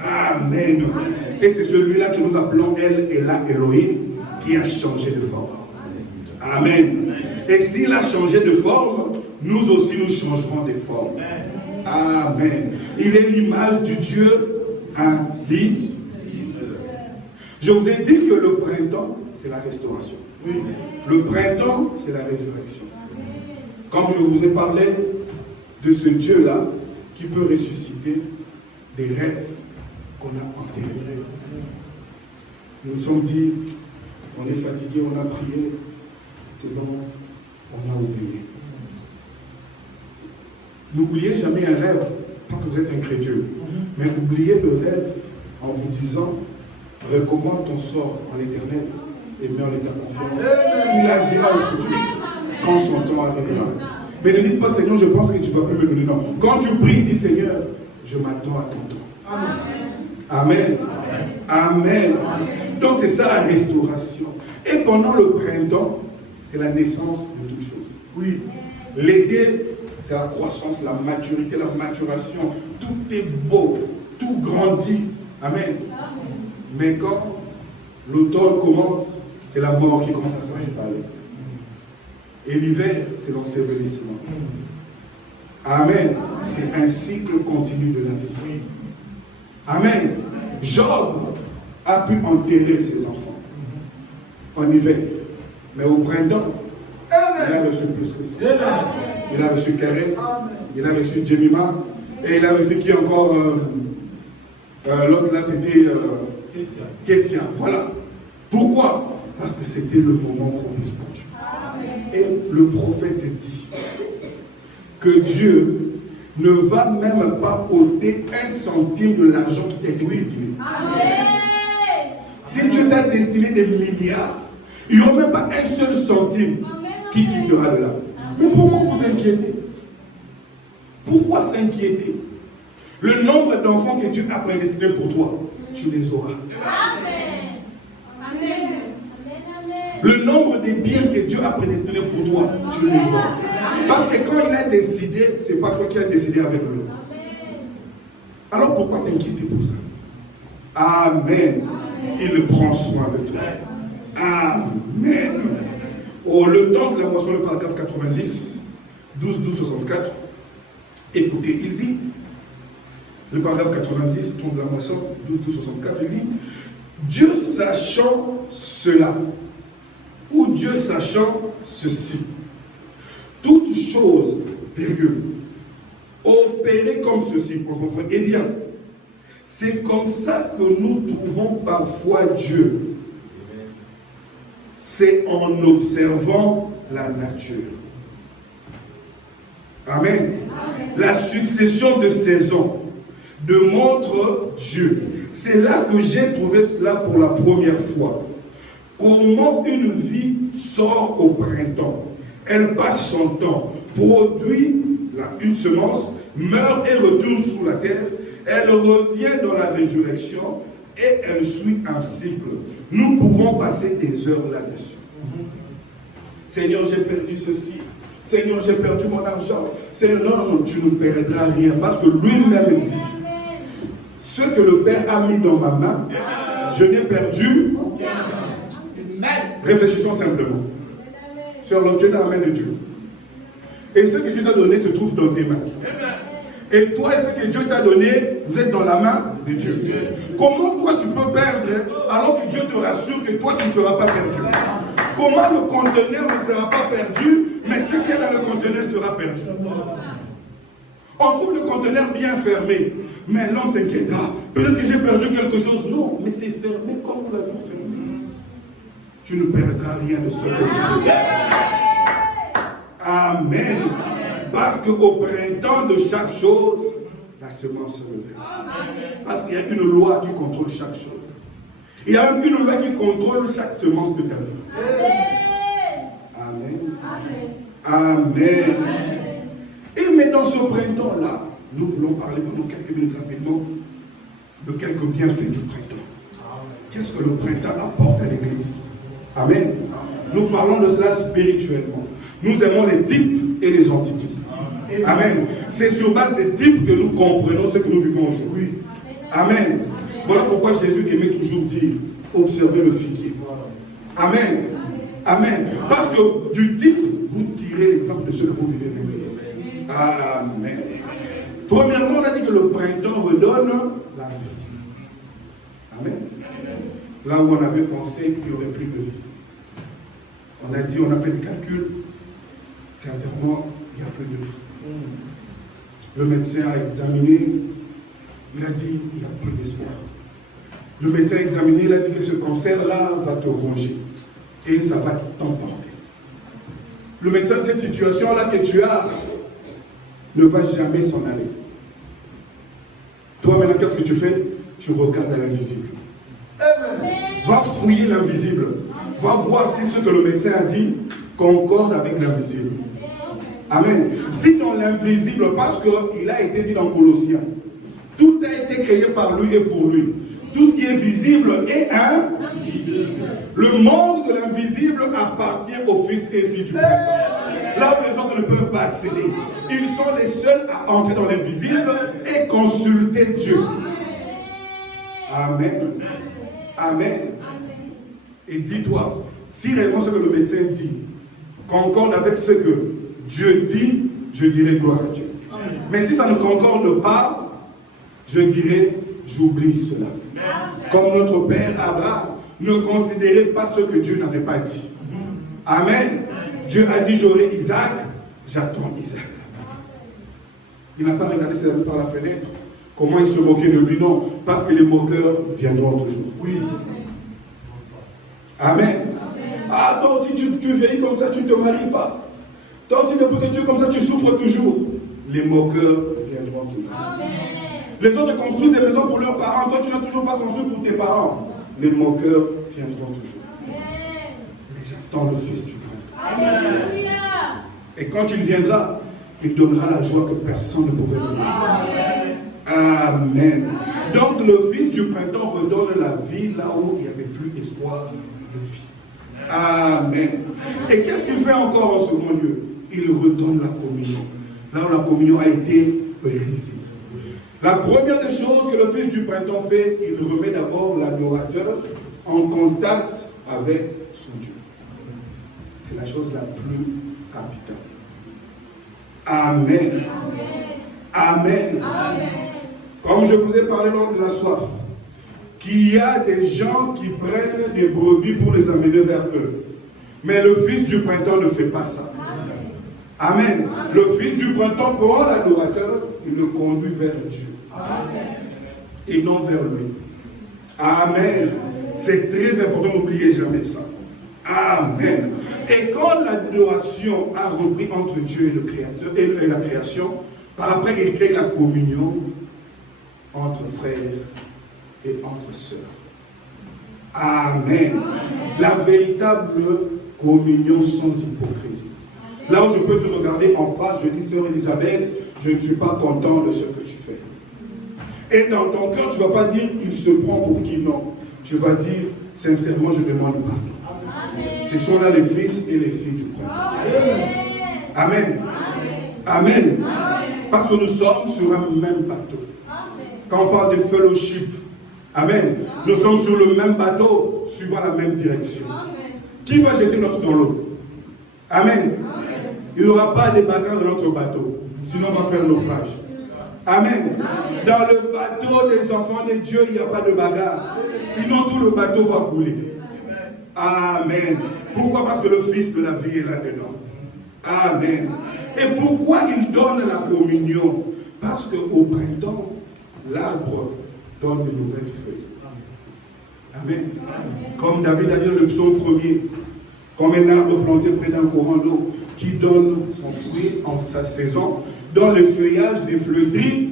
Amen. Et c'est celui-là que nous appelons Elohim, qui a changé de forme. Amen. Et s'il a changé de forme, nous aussi nous changerons de forme. Amen. Il est l'image du Dieu invisible. Je vous ai dit que le printemps, c'est la restauration. Oui. Le printemps, c'est la résurrection. Comme je vous ai parlé de ce Dieu-là qui peut ressusciter des rêves qu'on a enterrés. Nous nous sommes dit, on est fatigué, on a prié, c'est bon, on a oublié. N'oubliez jamais un rêve, parce que vous êtes incrédule. Mais oubliez le rêve en vous disant, recommande ton sort en l'Éternel et mets en ta confiance. Il agira au futur, quand son temps arrivera. Mais ne dites pas, Seigneur, je pense que tu ne vas plus me donner. Non. Quand tu pries, dis, Seigneur, je m'attends à ton temps. Amen. Amen. Donc c'est ça la restauration. Et pendant le printemps, c'est la naissance de toutes choses. Oui. L'été, c'est la croissance, la maturité, la maturation. Tout est beau, tout grandit. Amen. Mais quand l'automne commence, c'est la mort qui commence à s'installer. Et l'hiver, c'est l'ensevelissement. Amen. C'est un cycle continu de la vie. Amen. Job a pu enterrer ses enfants en hiver. Mais au printemps, il a reçu plus que ça. Il a reçu Karen, il a reçu Jemima, et il a reçu qui encore l'autre là, c'était Kétia. Voilà. Pourquoi? Parce que c'était le moment propice pour Dieu. Et le prophète dit que Dieu ne va même pas ôter 1 centime de l'argent qui t'a été destiné. Si Dieu t'a destiné des milliards, il n'y aura même pas un seul centime qui quittera de là. Mais pourquoi vous inquiétez? Pourquoi s'inquiéter? Le nombre d'enfants que Dieu a prédestiné pour toi, tu les auras. Amen. Amen. Le nombre de biens que Dieu a prédestiné pour toi, tu les auras. Parce que quand il a décidé, ce n'est pas toi qui as décidé avec lui. Alors pourquoi t'inquiéter pour ça? Amen. Il prend soin de toi. Amen. Oh, le temps de la moisson, le paragraphe 90, 12-12-64. Écoutez, il dit, le paragraphe 90, temps de la moisson, 12-12-64, il dit, Dieu sachant cela, ou Dieu sachant ceci, toute chose, virgule, opérée comme ceci, eh bien, c'est comme ça que nous trouvons parfois Dieu. C'est en observant la nature. Amen. La succession de saisons démontre Dieu. C'est là que j'ai trouvé cela pour la première fois. Comment une vie sort au printemps. Elle passe son temps, produit une semence, meurt et retourne sous la terre. Elle revient dans la résurrection et elle suit un cycle. Nous pourrons passer des heures là-dessus. Seigneur, j'ai perdu ceci. Seigneur, j'ai perdu mon argent. Seigneur, non, tu ne perdras rien parce que lui-même dit, ce que le Père a mis dans ma main, je n'ai perdu. Réfléchissons simplement. Sur le Dieu dans la main de Dieu. Et ce que Dieu t'a donné se trouve dans tes mains. Et toi, ce que Dieu t'a donné, vous êtes dans la main de Dieu. Comment toi tu peux perdre alors que Dieu te rassure que toi tu ne seras pas perdu? Comment le conteneur ne sera pas perdu, mais ce qu'il y a dans le conteneur sera perdu? On trouve le conteneur bien fermé, mais l'homme s'inquiète. Ah, peut-être que j'ai perdu quelque chose. Non, mais c'est fermé comme nous l'avons fermé. Tu ne perdras rien de ce que Dieu a. Amen. Parce qu'au printemps de chaque chose, la semence se révèle. Parce qu'il y a une loi qui contrôle chaque chose. Il y a une loi qui contrôle chaque semence de ta vie. Amen. Amen. Et mais dans ce printemps-là, nous voulons parler pendant quelques minutes rapidement de quelques bienfaits du printemps. Qu'est-ce que le printemps apporte à l'Église? Amen. Nous parlons de cela spirituellement. Nous aimons les types et les antitypes. Amen. C'est sur base des types que nous comprenons ce que nous vivons aujourd'hui. Amen. Voilà pourquoi Jésus aimait toujours dire, observez le figuier. Amen. Amen. Parce que du type, vous tirez l'exemple de ce que vous vivez maintenant. Amen. Premièrement, on a dit que le printemps redonne la vie. Amen. Là où on avait pensé qu'il n'y aurait plus de vie. On a dit, on a fait des calculs. Certainement, il n'y a plus d'œuvre. Le médecin a examiné, il a dit, il n'y a plus d'espoir. Le médecin a examiné, il a dit que ce cancer-là va te ronger et ça va t'emporter. Le médecin de cette situation-là que tu as ne va jamais s'en aller. Toi maintenant, qu'est-ce que tu fais? Tu regardes à l'invisible. Va fouiller l'invisible. Va voir si ce que le médecin a dit concorde avec l'invisible. Amen. Si dans l'invisible, parce qu'il a été dit dans Colossiens, tout a été créé par lui et pour lui. Tout ce qui est visible est invisible. Le monde de l'invisible appartient aux fils et filles du printemps. Là où les autres ne peuvent pas accéder. Ils sont les seuls à entrer dans l'invisible et consulter Dieu. Amen. Amen. Et dis-toi, si réellement ce que le médecin dit concorde avec ce que Dieu dit, je dirai gloire à Dieu. Mais si ça ne concorde pas, je dirai j'oublie cela. Comme notre père Abraham ne considérait pas ce que Dieu n'avait pas dit. Amen. Dieu a dit j'aurai Isaac, j'attends Isaac. Il n'a pas regardé par la fenêtre. Comment il se moquait de lui? Non, parce que les moqueurs viendront toujours. Oui. Amen. Ah, toi aussi tu vieillis comme ça, tu ne te maries pas. Toi aussi, depuis que tu es comme ça, tu souffres toujours. Les moqueurs viendront toujours. Amen. Les autres construisent des maisons pour leurs parents. Toi, tu n'as toujours pas construit pour tes parents. Les moqueurs viendront toujours. Amen. Mais j'attends le Fils du printemps. Alléluia. Et quand il viendra, il donnera la joie que personne ne pouvait donner. Amen. Donc le Fils du printemps redonne la vie là où il n'y avait plus espoir de vie. Amen. Et qu'est-ce qu'il fait encore en second lieu? Il redonne la communion. Là où la communion a été brisée. La première des choses que le Fils du printemps fait, il remet d'abord l'adorateur en contact avec son Dieu. C'est la chose la plus capitale. Amen. Amen. Amen. Comme je vous ai parlé lors de la soif, qu'il y a des gens qui prennent des brebis pour les amener vers eux. Mais le Fils du printemps ne fait pas ça. Amen. Amen. Le Fils du printemps prend l'adorateur, il le conduit vers Dieu. Amen. Et non vers lui. Amen. C'est très important, n'oubliez jamais ça. Amen. Et quand l'adoration a repris entre Dieu et le Créateur et la création, par après il crée la communion entre frères et entre sœurs. Amen. Amen. La véritable communion sans hypocrisie. Là où je peux te regarder en face, je dis, sœur Elisabeth, je ne suis pas content de ce que tu fais. Et dans ton cœur, tu ne vas pas dire, il se prend pour qui? Non. Tu vas dire, sincèrement, je demande pardon. Amen. Ce sont là les fils et les filles du printemps. Amen. Amen. Amen. Amen. Parce que nous sommes sur un même bateau. Amen. Quand on parle de fellowship, Amen. Nous sommes sur le même bateau, suivant la même direction. Amen. Qui va jeter notre dans l'eau? Amen. Amen. Il n'y aura pas de bagarre dans notre bateau, sinon on va faire naufrage. Amen. Amen. Dans le bateau des enfants de Dieu, il n'y a pas de bagarre. Sinon tout le bateau va couler. Amen. Pourquoi? Parce que le Fils de la vie est là-dedans. Amen. Et pourquoi il donne la communion? Parce qu'au printemps, l'arbre donne de nouvelles feuilles. Amen. Comme David a dit dans le psaume 1er, comme un arbre planté près d'un courant d'eau qui donne son fruit en sa saison, dans le feuillage des fleuries.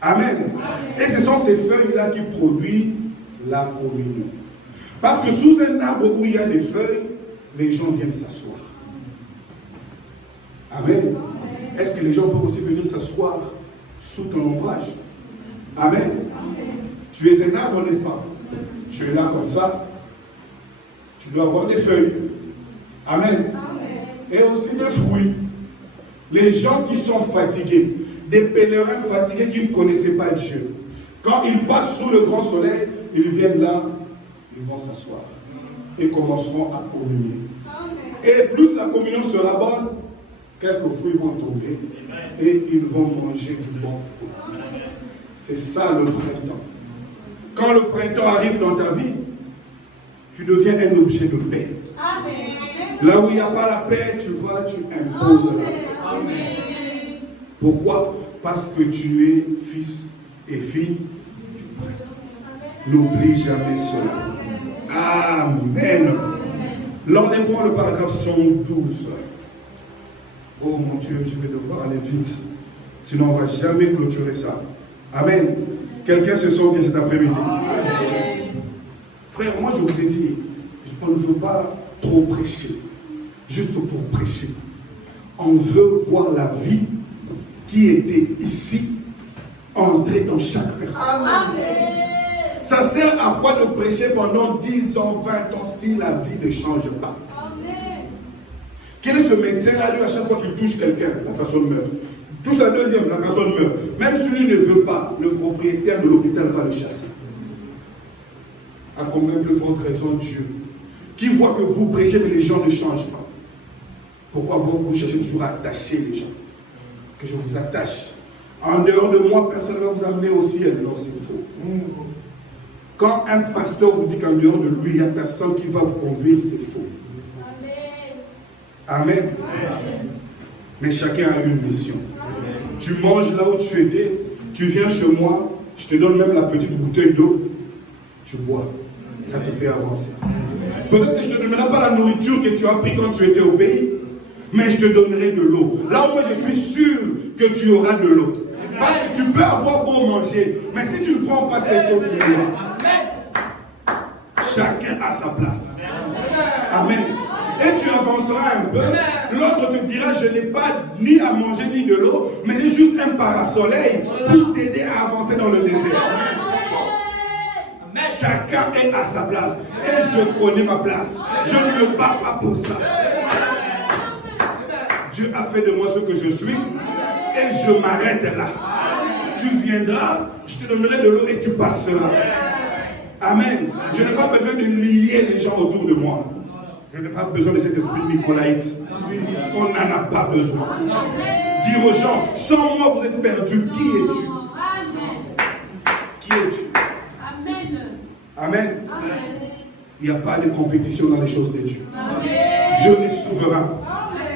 Amen. Et ce sont ces feuilles-là qui produisent la communion. Parce que sous un arbre où il y a des feuilles, les gens viennent s'asseoir. Amen. Est-ce que les gens peuvent aussi venir s'asseoir sous ton ombrage? Amen. Tu es un arbre, n'est-ce pas? Tu es là comme ça. Tu dois avoir des feuilles. Amen. Et aussi des fruits. Les gens qui sont fatigués, des pèlerins fatigués qui ne connaissaient pas Dieu, quand ils passent sous le grand soleil, ils viennent là, ils vont s'asseoir et commenceront à communier. Et plus la communion sera bonne, quelques fruits vont tomber et ils vont manger du bon fruit. C'est ça le printemps. Quand le printemps arrive dans ta vie, tu deviens un objet de paix. Amen. Là où il n'y a pas la paix, tu vois, tu imposes la paix. Amen. Pourquoi? Parce que tu es fils et fille du prêtre. N'oublie jamais cela. Amen. L'enlèvement, le paragraphe 112. Oh mon Dieu, je vais devoir aller vite. Sinon, on ne va jamais clôturer ça. Amen. Quelqu'un se sent bien cet après-midi? Frère, moi je vous ai dit, on ne veut pas trop prêcher. Juste pour prêcher. On veut voir la vie qui était ici entrer dans chaque personne. Amen. Ça sert à quoi de prêcher pendant 10 ans, 20 ans si la vie ne change pas? Amen. Quel est ce médecin-là, lui, à chaque fois qu'il touche quelqu'un, la personne meurt. Il touche la deuxième, la personne meurt. Même si lui ne veut pas, le propriétaire de l'hôpital va le chasser. À combien de votre raison Dieu, qui voit que vous prêchez mais les gens ne changent pas? Pourquoi vous cherchez toujours à attacher les gens? Que je vous attache. En dehors de moi, personne ne va vous amener au ciel. Non, c'est faux. Quand un pasteur vous dit qu'en dehors de lui, il n'y a personne qui va vous conduire, c'est faux. Amen. Amen. Mais chacun a une mission. Amen. Tu manges là où tu étais, tu viens chez moi, je te donne même la petite bouteille d'eau, tu bois. Ça te fait avancer. Peut-être que je ne te donnerai pas la nourriture que tu as pris quand tu étais au pays, mais je te donnerai de l'eau. Là où moi je suis sûr que tu auras de l'eau. Parce que tu peux avoir beau manger, mais si tu ne prends pas cette eau, tu n'auras. Chacun a sa place. Amen. Et tu avanceras un peu. L'autre te dira, je n'ai pas ni à manger ni de l'eau, mais j'ai juste un parasoleil pour t'aider à avancer dans le désert. Chacun est à sa place. Et je connais ma place. Je ne me bats pas pour ça. Dieu a fait de moi ce que je suis. Et je m'arrête là. Tu viendras, je te donnerai de l'eau et tu passeras. Amen. Je n'ai pas besoin de lier les gens autour de moi. Je n'ai pas besoin de cet esprit nicolaïte. On n'en a pas besoin. Dire aux gens, sans moi vous êtes perdus. Qui es-tu? Qui es-tu? Amen. Il n'y a pas de compétition dans les choses de Dieu. Dieu est souverain.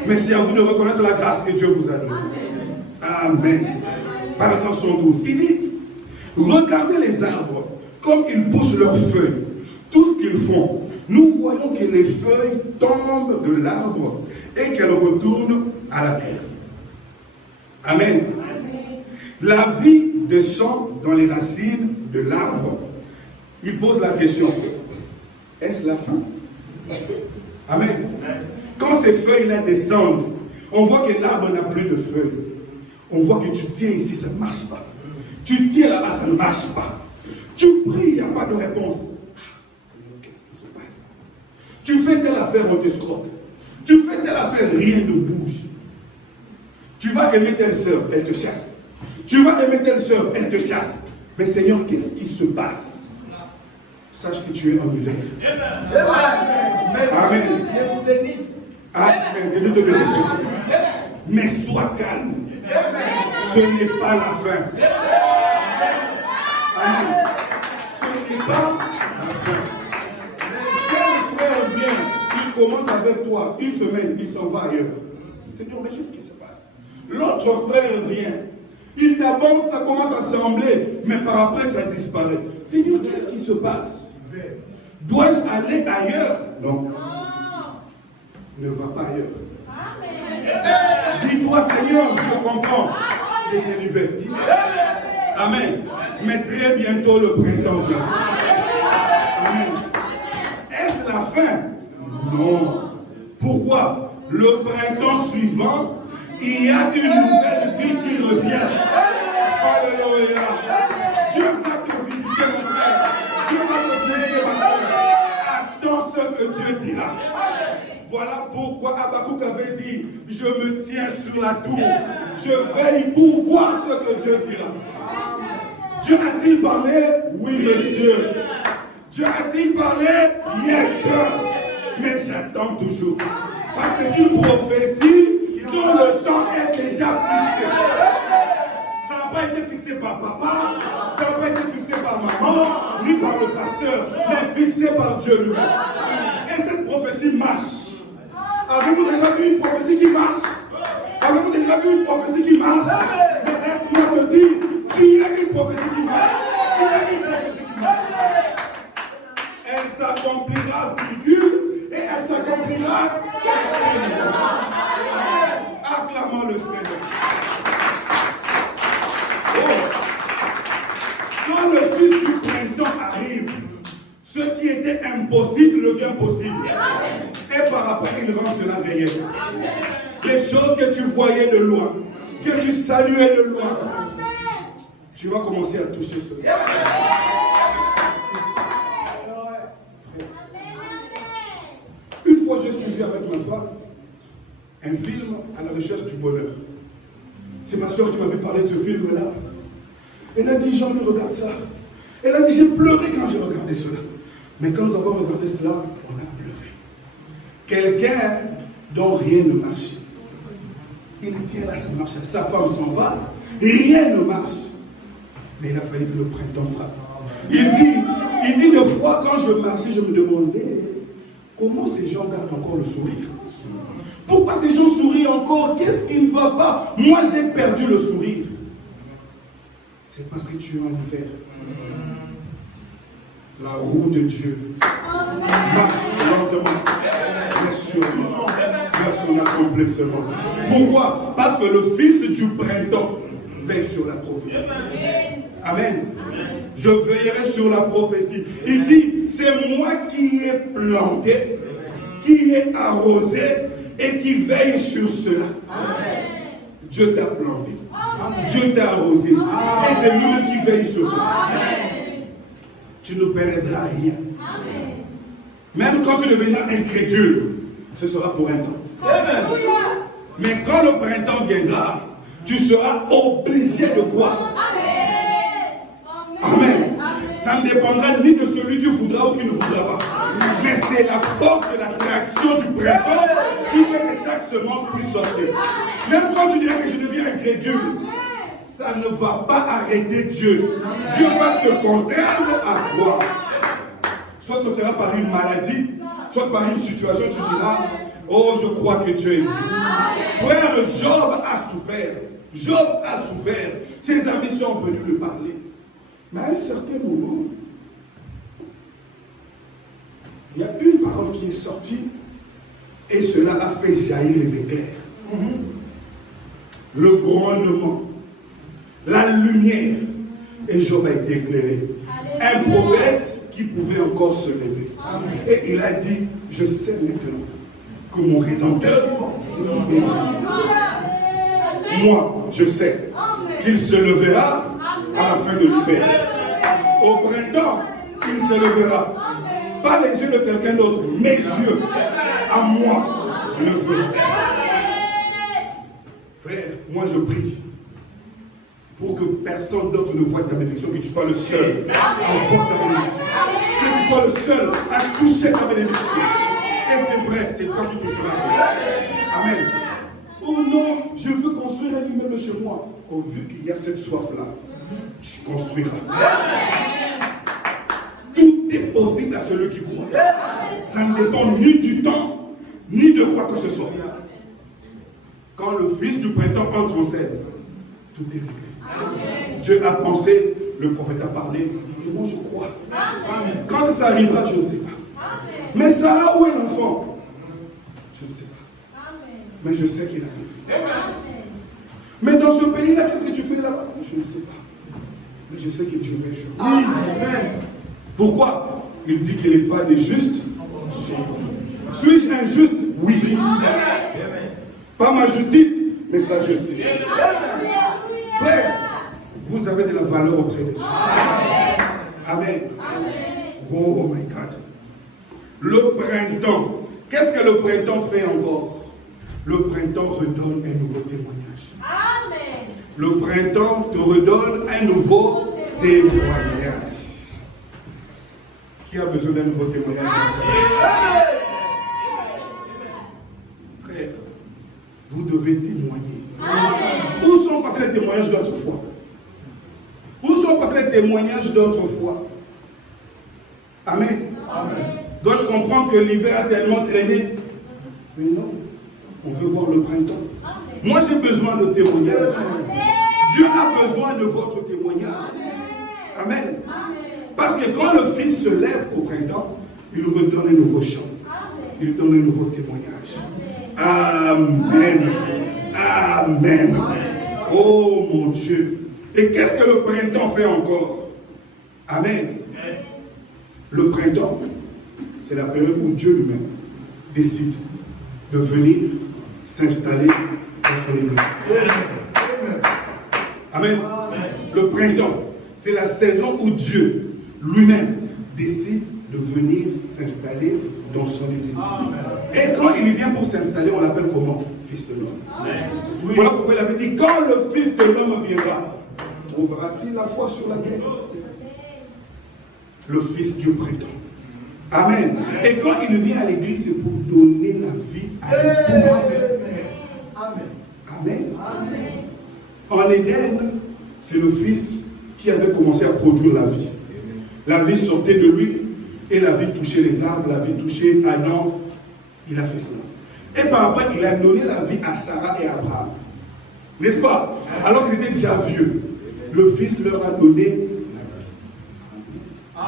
Mais c'est à vous de reconnaître la grâce que Dieu vous a donnée. Amen. Paragraphe 112. Il dit, regardez les arbres comme ils poussent leurs feuilles. Tout ce qu'ils font. Nous voyons que les feuilles tombent de l'arbre et qu'elles retournent à la terre. Amen. La vie descend dans les racines de l'arbre. Il pose la question, est-ce la fin? Amen. Quand ces feuilles-là descendent, on voit que l'arbre n'a plus de feuilles. On voit que tu tiens ici, ça ne marche pas. Tu tiens là-bas, ça ne marche pas. Tu pries, il n'y a pas de réponse. Qu'est-ce qui se passe? Tu fais telle affaire, on t'escroque. Tu fais telle affaire, rien ne bouge. Tu vas aimer telle sœur, elle te chasse. Tu vas aimer telle sœur, elle te chasse. Mais Seigneur, qu'est-ce qui se passe? Sache que tu es en hiver. Amen. Amen. Que Dieu te bénisse. Mais sois calme. Ce n'est pas la fin. Amen. Ce n'est pas la fin. Quel frère vient, il commence avec toi une semaine, il s'en va ailleurs. Seigneur, mais qu'est-ce qui se passe? L'autre frère vient. Il t'aborde, ça commence à sembler, mais par après ça disparaît. Seigneur, qu'est-ce qui se passe? Dois-je aller ailleurs? Non. Ne va pas ailleurs. Dis-toi, Seigneur, je comprends que c'est l'hiver. Amen. Mais très bientôt le printemps vient. Amen. Est-ce la fin? Non. Pourquoi? Le printemps suivant, il y a une nouvelle vie qui revient. Alléluia. Dieu va te visiter, mon frère. Dieu va te visiter, ma soeur. Attends ce que Dieu dira. Voilà pourquoi Habakkuk avait dit, je me tiens sur la tour. Je veille pour voir ce que Dieu dira. Dieu a-t-il parlé? Oui, monsieur. Dieu a-t-il parlé? Yes, sir. Mais j'attends toujours. Parce que c'est une prophétie dont le temps est déjà fixé. Ça n'a pas été fixé par papa, ça n'a pas été fixé par maman, ni par le pasteur, mais fixé par Dieu lui-même. Et cette prophétie marche. Avez-vous déjà vu une prophétie qui marche? Avez-vous déjà vu une prophétie qui marche? Mais laisse-moi te dire, tu as une prophétie qui marche. Tu as une prophétie qui marche. Elle s'accomplira, virgule, et elle s'accomplira. Acclamons le Seigneur. Oh. Quand le fils du printemps arrive, ce qui était impossible devient possible. Et par après, il rend cela réel. Les choses que tu voyais de loin, que tu saluais de loin, tu vas commencer à toucher cela. Une fois, j'ai suivi avec ma femme un film à la recherche du bonheur. C'est ma soeur qui m'avait parlé de ce film-là. Elle a dit, Jean, regarde ça. Elle a dit, j'ai pleuré quand j'ai regardé cela. Mais quand nous avons regardé cela, on a pleuré. Quelqu'un dont rien ne marche. Il tient là, ça marche. Sa femme s'en va, rien ne marche. Mais il a fallu que le printemps frappe. Il dit de fois quand je marchais, je me demandais comment ces gens gardent encore le sourire. Pourquoi ces gens sourient encore? Qu'est-ce qui ne va pas? Moi, j'ai perdu le sourire. C'est parce que tu es en hiver. La roue de Dieu marche lentement, mais sûrement vers son accomplissement. Pourquoi? Parce que le fils du printemps veille sur la prophétie. Amen. Je veillerai sur la prophétie. Il dit, c'est moi qui ai planté, qui ai arrosé et qui veille sur cela. Dieu t'a planté. Dieu t'a arrosé. Et c'est lui qui veille sur toi. Tu ne perdras rien. Même quand tu deviendras incrédule, ce sera pour un temps. Mais quand le printemps viendra, tu seras obligé de croire. Amen. Ça ne dépendra ni de celui qui voudra ou qui ne voudra pas. Mais c'est la force de l'attraction du printemps qui fait que chaque semence puisse sortir. Même quand tu dirais que je deviens incrédule, ça ne va pas arrêter Dieu. Dieu va te contraindre à croire. Soit ce sera par une maladie, soit par une situation, tu diras, oh, je crois que Dieu existe. Frère, Job a souffert. Job a souffert. Ses amis sont venus lui parler. Mais à un certain moment, il y a une parole qui est sortie et cela a fait jaillir les éclairs. Le grondement, la lumière, et Job a été éclairé. Un prophète qui pouvait encore se lever. Et il a dit, je sais maintenant que mon Rédempteur est vivant. Moi, je sais qu'il se levera à la fin de l'hiver. Au printemps, il se levera. Pas les yeux de quelqu'un d'autre, mes yeux, à moi, levés. Frère, moi je prie pour que personne d'autre ne voie ta bénédiction, que tu sois le seul à voir ta bénédiction. Que tu sois le seul à toucher ta bénédiction. Et c'est vrai, c'est toi qui toucheras cela. Amen. Oh non, je veux construire un immeuble chez moi. Oh, vu qu'il y a cette soif-là, tu construiras. Tout est possible à celui qui croit. Ça ne dépend ni du temps, ni de quoi que ce soit. Quand le fils du printemps entre en scène, tout est réglé. Dieu a pensé, le prophète a parlé, et moi je crois. Quand ça arrivera, je ne sais pas. Mais Sarah, où est l'enfant? Je ne sais pas. Mais je sais qu'il arrive. Mais dans ce pays-là, qu'est-ce que tu fais là-bas? Je ne sais pas. Mais je sais que Dieu veille sur moi. Pourquoi? Il dit qu'il n'est pas des justes. Suis-je injuste? Oui. Pas ma justice, mais sa justice. Frère, vous avez de la valeur auprès de Dieu. Amen. Oh my God. Le printemps. Qu'est-ce que le printemps fait encore? Le printemps redonne un nouveau témoignage. Amen. Le printemps te redonne un nouveau témoignage. Qui a besoin d'un nouveau témoignage? Frère, vous devez témoigner. Où sont passés les témoignages d'autrefois? sont passés les témoignages d'autrefois. Amen. Amen. Dois-je comprendre que l'hiver a tellement traîné? Mais non, on veut voir le printemps. Moi, j'ai besoin de témoignages. Dieu a besoin de votre témoignage. Amen. Parce que quand le Fils se lève au printemps, il redonne un nouveau chant. Il donne un nouveau témoignage. Amen. Amen. Oh mon Dieu. Et qu'est-ce que le printemps fait encore? Amen. Le printemps, c'est la période où Dieu lui-même décide de venir s'installer dans son église. Amen. Le printemps, c'est la saison où Dieu lui-même décide de venir s'installer dans son église. Et quand il vient pour s'installer, on l'appelle comment? Fils de l'homme. Voilà pourquoi il avait dit, quand le Fils de l'homme viendra, trouvera-t-il la foi sur la terre? Le Fils du printemps. Amen. Et quand il vient à l'église, c'est pour donner la vie à l'église. Amen. En Éden, c'est le Fils qui avait commencé à produire la vie. La vie sortait de lui et la vie touchait les arbres, la vie touchait Adam. Il a fait cela. Et par après, il a donné la vie à Sarah et à Abraham. N'est-ce pas? Alors qu'ils étaient déjà vieux, le Fils leur a donné la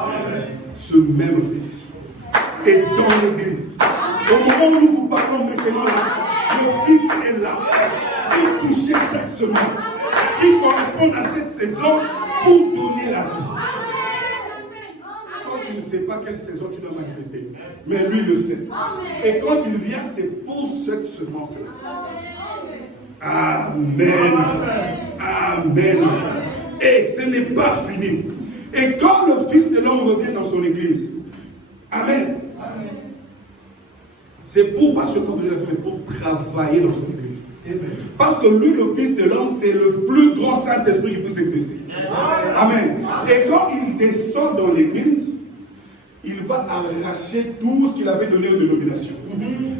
vie. Ce même Fils est dans l'église. Au moment où nous vous parlons maintenant, le Fils est là. Il touchait chaque semence qui correspond à cette saison pour donner la vie. Quand tu ne sais pas quelle saison tu dois manifester, mais lui le sait. Et quand il vient, c'est pour cette semence-là. Amen. Amen. Et ce n'est pas fini. Et quand le Fils de l'homme revient dans son église, Amen. C'est pour, pas seulement donner la vie, mais pour travailler dans son église. Parce que lui, le Fils de l'homme, c'est le plus grand Saint-Esprit qui puisse exister. Amen. Et quand il descend dans l'église, il va arracher tout ce qu'il avait donné aux dénominations.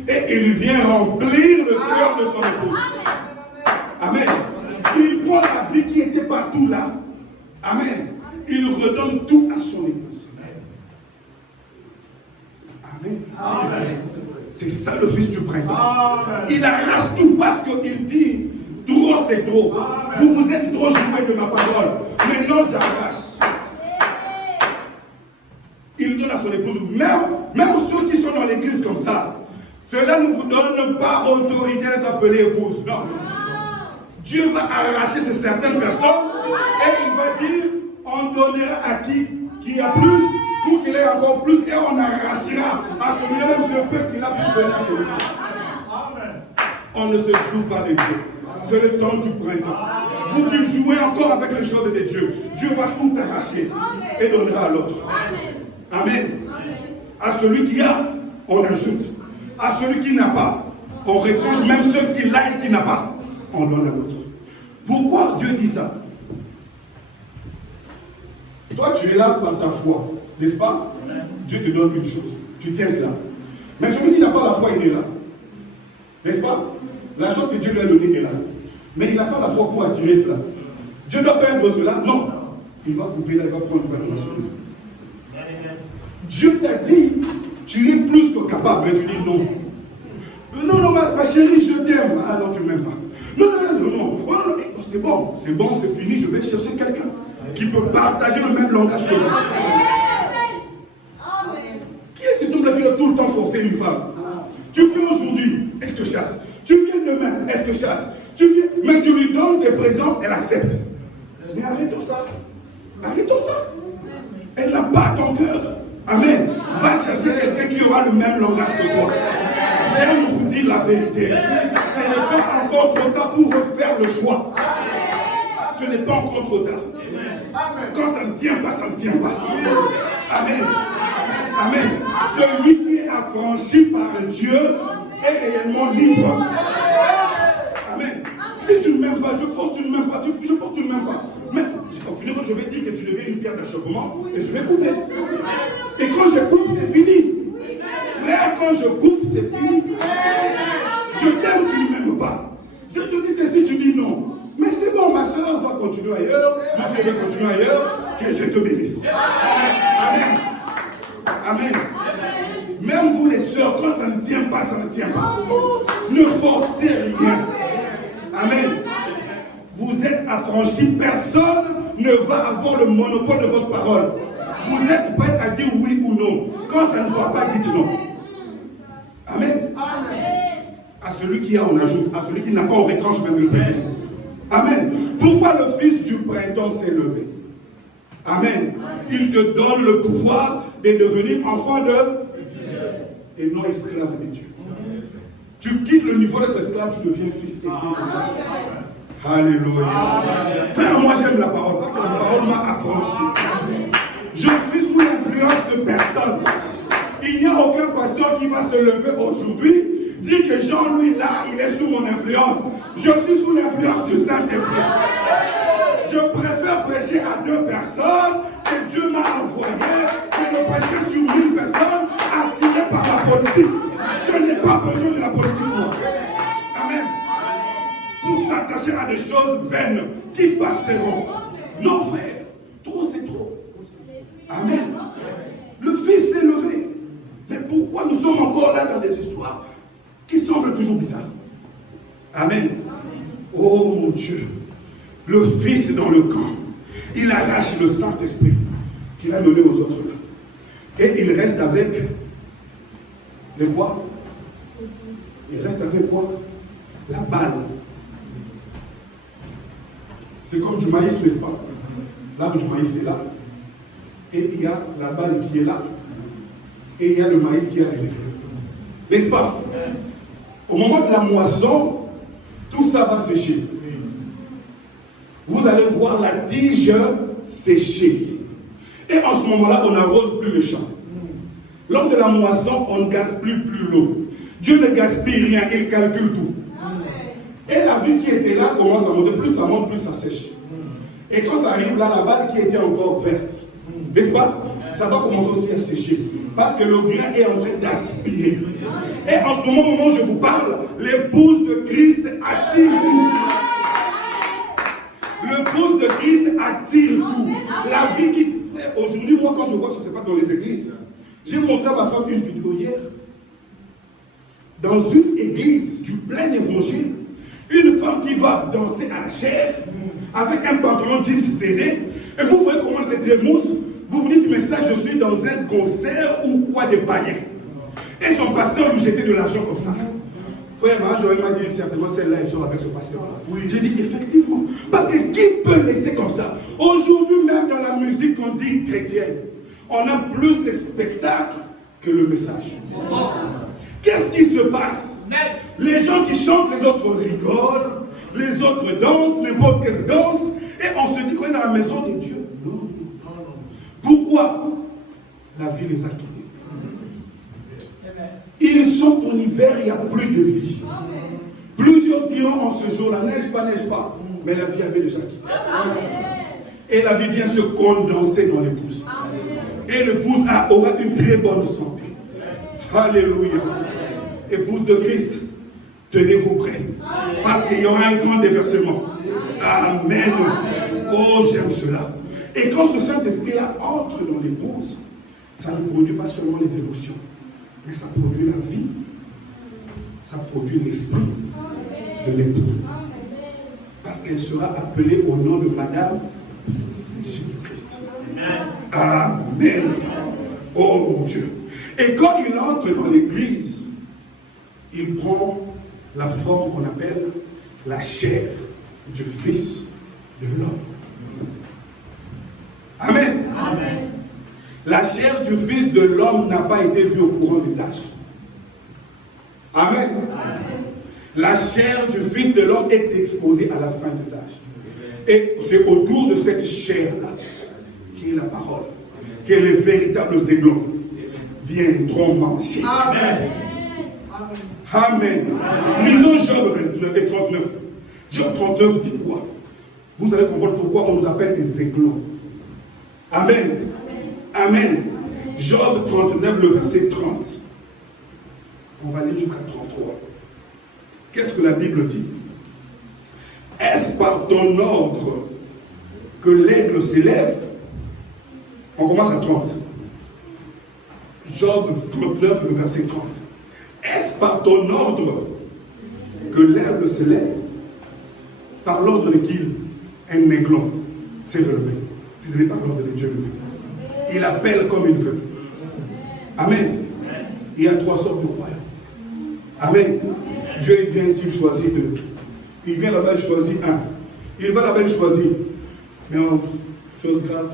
Et il vient remplir le cœur de son épouse. Amen. Il prend la vie qui était partout là. Amen. Il redonne tout à son épouse. Amen. Amen. C'est ça le Fils du printemps. Il arrache tout parce qu'il dit, trop c'est trop. Vous êtes trop joués de ma parole. Maintenant j'arrache. Il donne à son épouse, même ceux qui sont dans l'église comme ça, cela ne vous donne pas autorité d'être appelé épouse. Non. Dieu va arracher ces certaines personnes et il va dire, on donnera à qui a plus, pour qu'il ait encore plus, et on arrachera à celui-là même le peu qu'il a pour donner à celui-là. On ne se joue pas de Dieu. C'est le temps du printemps. Vous qui jouez encore avec les choses de Dieu, Dieu va tout arracher et donnera à l'autre. Amen. À celui qui a, on ajoute. À celui qui n'a pas, on retranche même ceux qui l'a et qui n'a pas. On donne à l'autre. Pourquoi Dieu dit ça? Toi, tu es là par ta foi, n'est-ce pas? Dieu te donne une chose. Tu tiens cela. Mais celui qui n'a pas la foi, il est là. N'est-ce pas? La chose que Dieu lui a donnée est là. Mais il n'a pas la foi pour attirer cela. Dieu doit perdre cela? Non. Il va couper là, il va prendre le celui-là. Dieu t'a dit, tu es plus que capable, mais tu dis non. Non, ma chérie, je t'aime. Ah non, tu ne m'aimes pas. Non. Oh, non. C'est fini, je vais chercher quelqu'un qui peut partager le même langage que moi. Amen. Qui est cet homme-là qui doit tout le temps forcer une femme? Tu viens aujourd'hui, elle te chasse. Tu viens demain, elle te chasse. Tu viens, mais tu lui donnes des présents, elle accepte. Mais arrêtons ça. Elle n'a pas ton cœur. Amen. Va chercher quelqu'un qui aura le même langage que toi. J'aime vous dire la vérité. Ce n'est pas encore trop tard pour refaire le choix. Ce n'est pas encore trop tard. Quand ça ne tient pas, ça ne tient pas. Amen. Celui qui est affranchi par Dieu est réellement libre. Amen. Si tu ne m'aimes pas, je force, tu ne m'aimes pas. Je force, tu ne m'aimes pas. Mais au final, je vais dire que tu deviens une pierre d'achoppement et je vais couper. Et quand je coupe, c'est fini. Frère, quand je coupe, c'est fini. Je t'aime, tu ne m'aimes pas. Je te dis ceci, tu dis non. Mais c'est bon, ma soeur va continuer ailleurs, monsieur veut continuer ailleurs, que Dieu te bénisse. Amen. Amen. Même vous les sœurs, quand ça ne tient pas, ça ne tient pas. Ne forcez rien. Amen. Vous êtes affranchis, personne ne va avoir le monopole de votre parole. Vous êtes prêts à dire oui ou non. Quand ça ne va pas, dites non. Amen. À celui qui a, on ajoute. À celui qui n'a pas, on retranche même le peuple. Amen. Pourquoi le Fils du printemps s'est levé? Amen. Il te donne le pouvoir de devenir enfant de Dieu et non esclave de Dieu. Tu quittes le niveau d'être esclave, tu deviens fils et fille de Dieu. Alléluia. Frère, moi j'aime la parole parce que la parole m'a affranchi. Je suis sous l'influence de personne. Il n'y a aucun pasteur qui va se lever aujourd'hui, dire que Jean-Louis là, il est sous mon influence. Je suis sous l'influence du Saint-Esprit. Je préfère prêcher à 2 personnes que Dieu m'a envoyé que de prêcher sur 1000 personnes attirées par la politique. Je n'ai pas besoin de la politique, moi. Amen. Pour s'attacher à des choses vaines qui passeront. Non, frère, trop c'est trop. Amen. Le Fils s'est levé. Mais pourquoi nous sommes encore là dans des histoires qui semblent toujours bizarres? Amen. Oh mon Dieu. Le Fils est dans le camp. Il arrache le Saint-Esprit qu'il a donné aux autres là. Et il reste avec les quoi? Il reste avec quoi? La balle. C'est comme du maïs, n'est-ce pas? L'arbre du maïs est là. Et il y a la balle qui est là. Et il y a le maïs qui est à l'intérieur. N'est-ce pas? Au moment de la moisson, tout ça va sécher. Vous allez voir la tige sécher. Et en ce moment-là, on n'arrose plus le champ. Lors de la moisson, on ne gaspille plus l'eau. Dieu ne gaspille rien, il calcule tout. Et la vie qui était là commence à monter. Plus ça monte, plus ça sèche. Et quand ça arrive là, la balle qui était encore verte, n'est-ce pas? Ça va commencer aussi à sécher. Parce que le grain est en train d'aspirer. Et en ce moment où je vous parle, l'épouse de Christ attire tout. L'épouse de Christ attire tout. La vie qui... Aujourd'hui, moi, quand je vois ça, c'est pas dans les églises. J'ai montré à ma femme une vidéo hier. Dans une église du plein évangile, une femme qui va danser à la chair, avec un pantalon jeans serré, et vous voyez comment elle se démousse. Vous vous dites, mais ça, je suis dans un concert ou quoi des païens. Et son pasteur lui jetait de l'argent comme ça. Frère, Joël m'a dit, certainement celle-là, elle sort avec ce pasteur-là. Oui, j'ai dit, effectivement. Parce que qui peut laisser comme ça? Aujourd'hui, même dans la musique qu'on dit chrétienne, on a plus de spectacles que le message. Qu'est-ce qui se passe? Les gens qui chantent, les autres rigolent, les autres dansent, n'importe quelle danse, et on se dit qu'on est dans la maison de Dieu. Non. Pourquoi? La vie les a quittés. Ils sont en hiver, il n'y a plus de vie. Plusieurs diront en ce jour-là, neige pas. Mais la vie avait déjà quitté. Et la vie vient se condenser dans l'épouse. Et l'épouse aura une très bonne santé. Alléluia. Épouse de Christ, tenez-vous prêts. Parce qu'il y aura un grand déversement. Amen. Oh, j'aime cela. Et quand ce Saint-Esprit-là entre dans l'épouse, ça ne produit pas seulement les émotions, mais ça produit la vie. Ça produit l'esprit de l'époux. Parce qu'elle sera appelée au nom de Madame Jésus-Christ. Amen. Oh mon Dieu. Et quand il entre dans l'église, il prend la forme qu'on appelle la chair du Fils de l'homme. Amen. Amen. La chair du Fils de l'homme n'a pas été vue au courant des âges. Amen. Amen. La chair du Fils de l'homme est exposée à la fin des âges. Et c'est autour de cette chair-là, qui est la parole, que les véritables aiglons viendront manger. Amen. Amen. Lisons Job 29 et 39. Job 39 dit quoi? Vous allez comprendre pourquoi on nous appelle des aiglons. Amen. Amen. Job 39, le verset 30. On va aller jusqu'à 33. Qu'est-ce que la Bible dit? Est-ce par ton ordre que l'aigle s'élève, on commence à 30. Job 39, le verset 30. Est-ce par ton ordre que l'aigle s'élève? Par l'ordre de qui un aiglon s'est relevé. Si ce n'est pas l'ordre de Dieu lui-même. Il appelle comme il veut. Amen. Il y a 3 sortes de croyants. Amen. Dieu il vient ici, il choisit 2. Il vient là-bas, il choisit 1. Il va là-bas, il choisit. Mais en chose grave,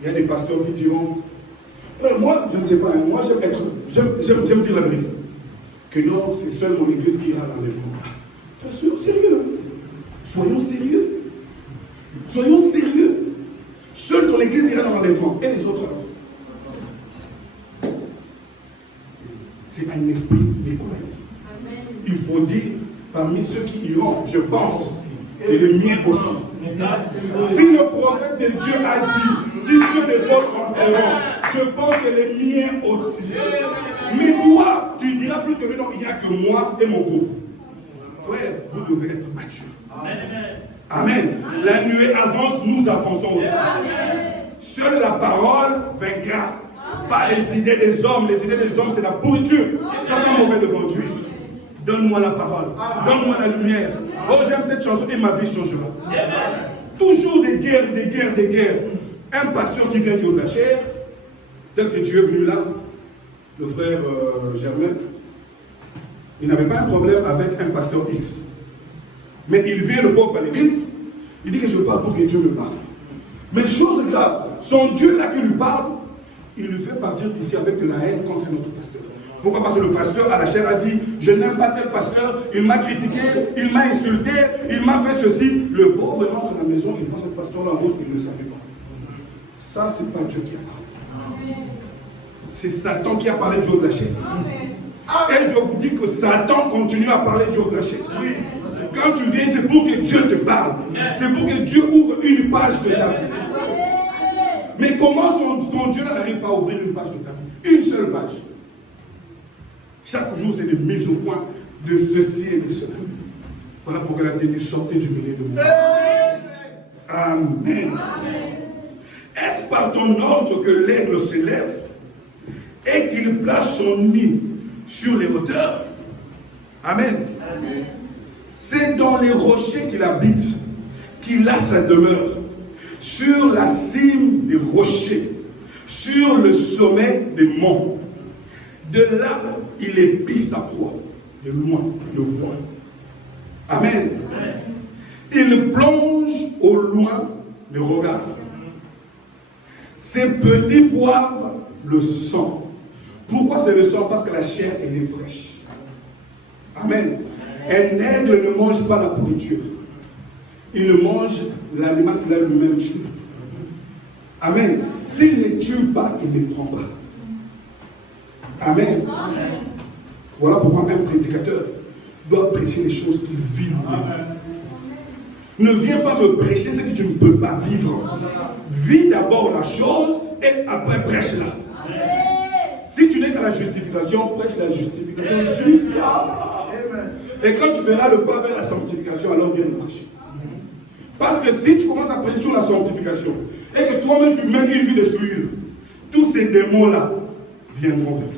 il y a des pasteurs qui diront, frère, moi, je ne sais pas, moi j'aime dire la vérité. Que non, c'est seul mon église qui ira à l'enlèvement. Frère, soyons sérieux. Soyons sérieux. Soyons sérieux. Seul ton église ira dans l'enlèvement. Et les autres alors? C'est un esprit Nicolaïte. Il faut dire, parmi ceux qui iront, je pense, et le mien aussi. Si le prophète de Dieu a dit, si ceux des autres entreront, je pense que les miens aussi. Mais toi, tu diras plus que non, il n'y a que moi et mon groupe. Frère, vous devez être mature. Amen. La nuée avance, nous avançons aussi. Seule la parole vaincra. Pas les idées des hommes. Les idées des hommes, c'est la pourriture. Ça, c'est mauvais devant Dieu. Donne-moi la parole. Donne-moi la lumière. Oh, j'aime cette chanson et ma vie changera. Toujours des guerres, des guerres, des guerres. Un pasteur qui vient du haut de la chair, tel que tu es venu là, le frère Germain, il n'avait pas un problème avec un pasteur X. Mais il vient le pauvre à l'église, il dit que je parle pour que Dieu me parle. Mais chose grave, son Dieu là qui lui parle, il lui fait partir d'ici avec de la haine contre notre pasteur. Pourquoi? Parce que le pasteur à la chair a dit, je n'aime pas tel pasteur, il m'a critiqué, il m'a insulté, il m'a fait ceci. Le pauvre rentre à la maison, il pense au pasteur là haut, il ne le savait pas. Ça, c'est pas Dieu qui a parlé. C'est Satan qui a parlé du haut de la chair. Et je vous dis que Satan continue à parler du haut de la chair. Oui. Quand tu viens, c'est pour que Dieu te parle. C'est pour que Dieu ouvre une page de ta vie. Mais comment ton Dieu n'arrive pas à ouvrir une page de ta vie? Une seule page. Chaque jour, c'est des mises au point de ceci et de cela. Voilà pourquoi il a dit sortez du milieu de moi. Amen. Est-ce par ton ordre que l'aigle s'élève et qu'il place son nid sur les hauteurs? Amen. C'est dans les rochers qu'il habite, qu'il a sa demeure. Sur la cime des rochers, sur le sommet des monts. De là, il épie sa proie. De loin, il le voit. Amen. Il plonge au loin le regard. Ses petits boivent le sang. Pourquoi c'est le sang? Parce que la chair, elle est fraîche. Amen. Un aigle ne mange pas la pourriture. Il mange l'animal qu'il a lui-même tué. Amen. S'il ne tue pas, il ne prend pas. Amen. Voilà pourquoi un prédicateur doit prêcher les choses qu'il vit lui-même. Ne viens pas me prêcher ce que tu ne peux pas vivre. Vis d'abord la chose et après prêche-la. Si tu n'es qu'à la justification, prêche la justification jusqu'à. Et quand tu verras le pas vers la sanctification, alors viens nous prêcher. Parce que si tu commences à prêcher sur la sanctification et que toi-même tu mènes une vie de souillure, tous ces démons-là viendront vers toi.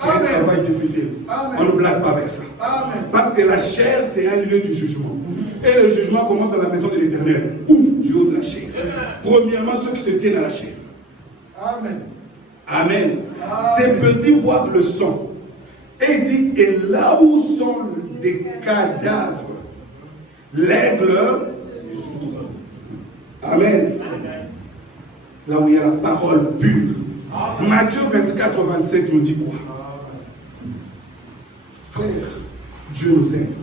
C'est un travail difficile. On ne blague pas avec ça. Amen. Parce que la chair, c'est un lieu du jugement. Et le jugement commence dans la maison de l'Éternel, ou du haut de la chair. Premièrement, ceux qui se tiennent à la chair. Amen. Amen. Ces petits boivent le sang. Et il dit, et là où sont des cadavres, l'aigle se trouve. Amen. Là où il y a la parole pure. Matthieu 24, 27 nous dit quoi? Frère, Dieu nous aime.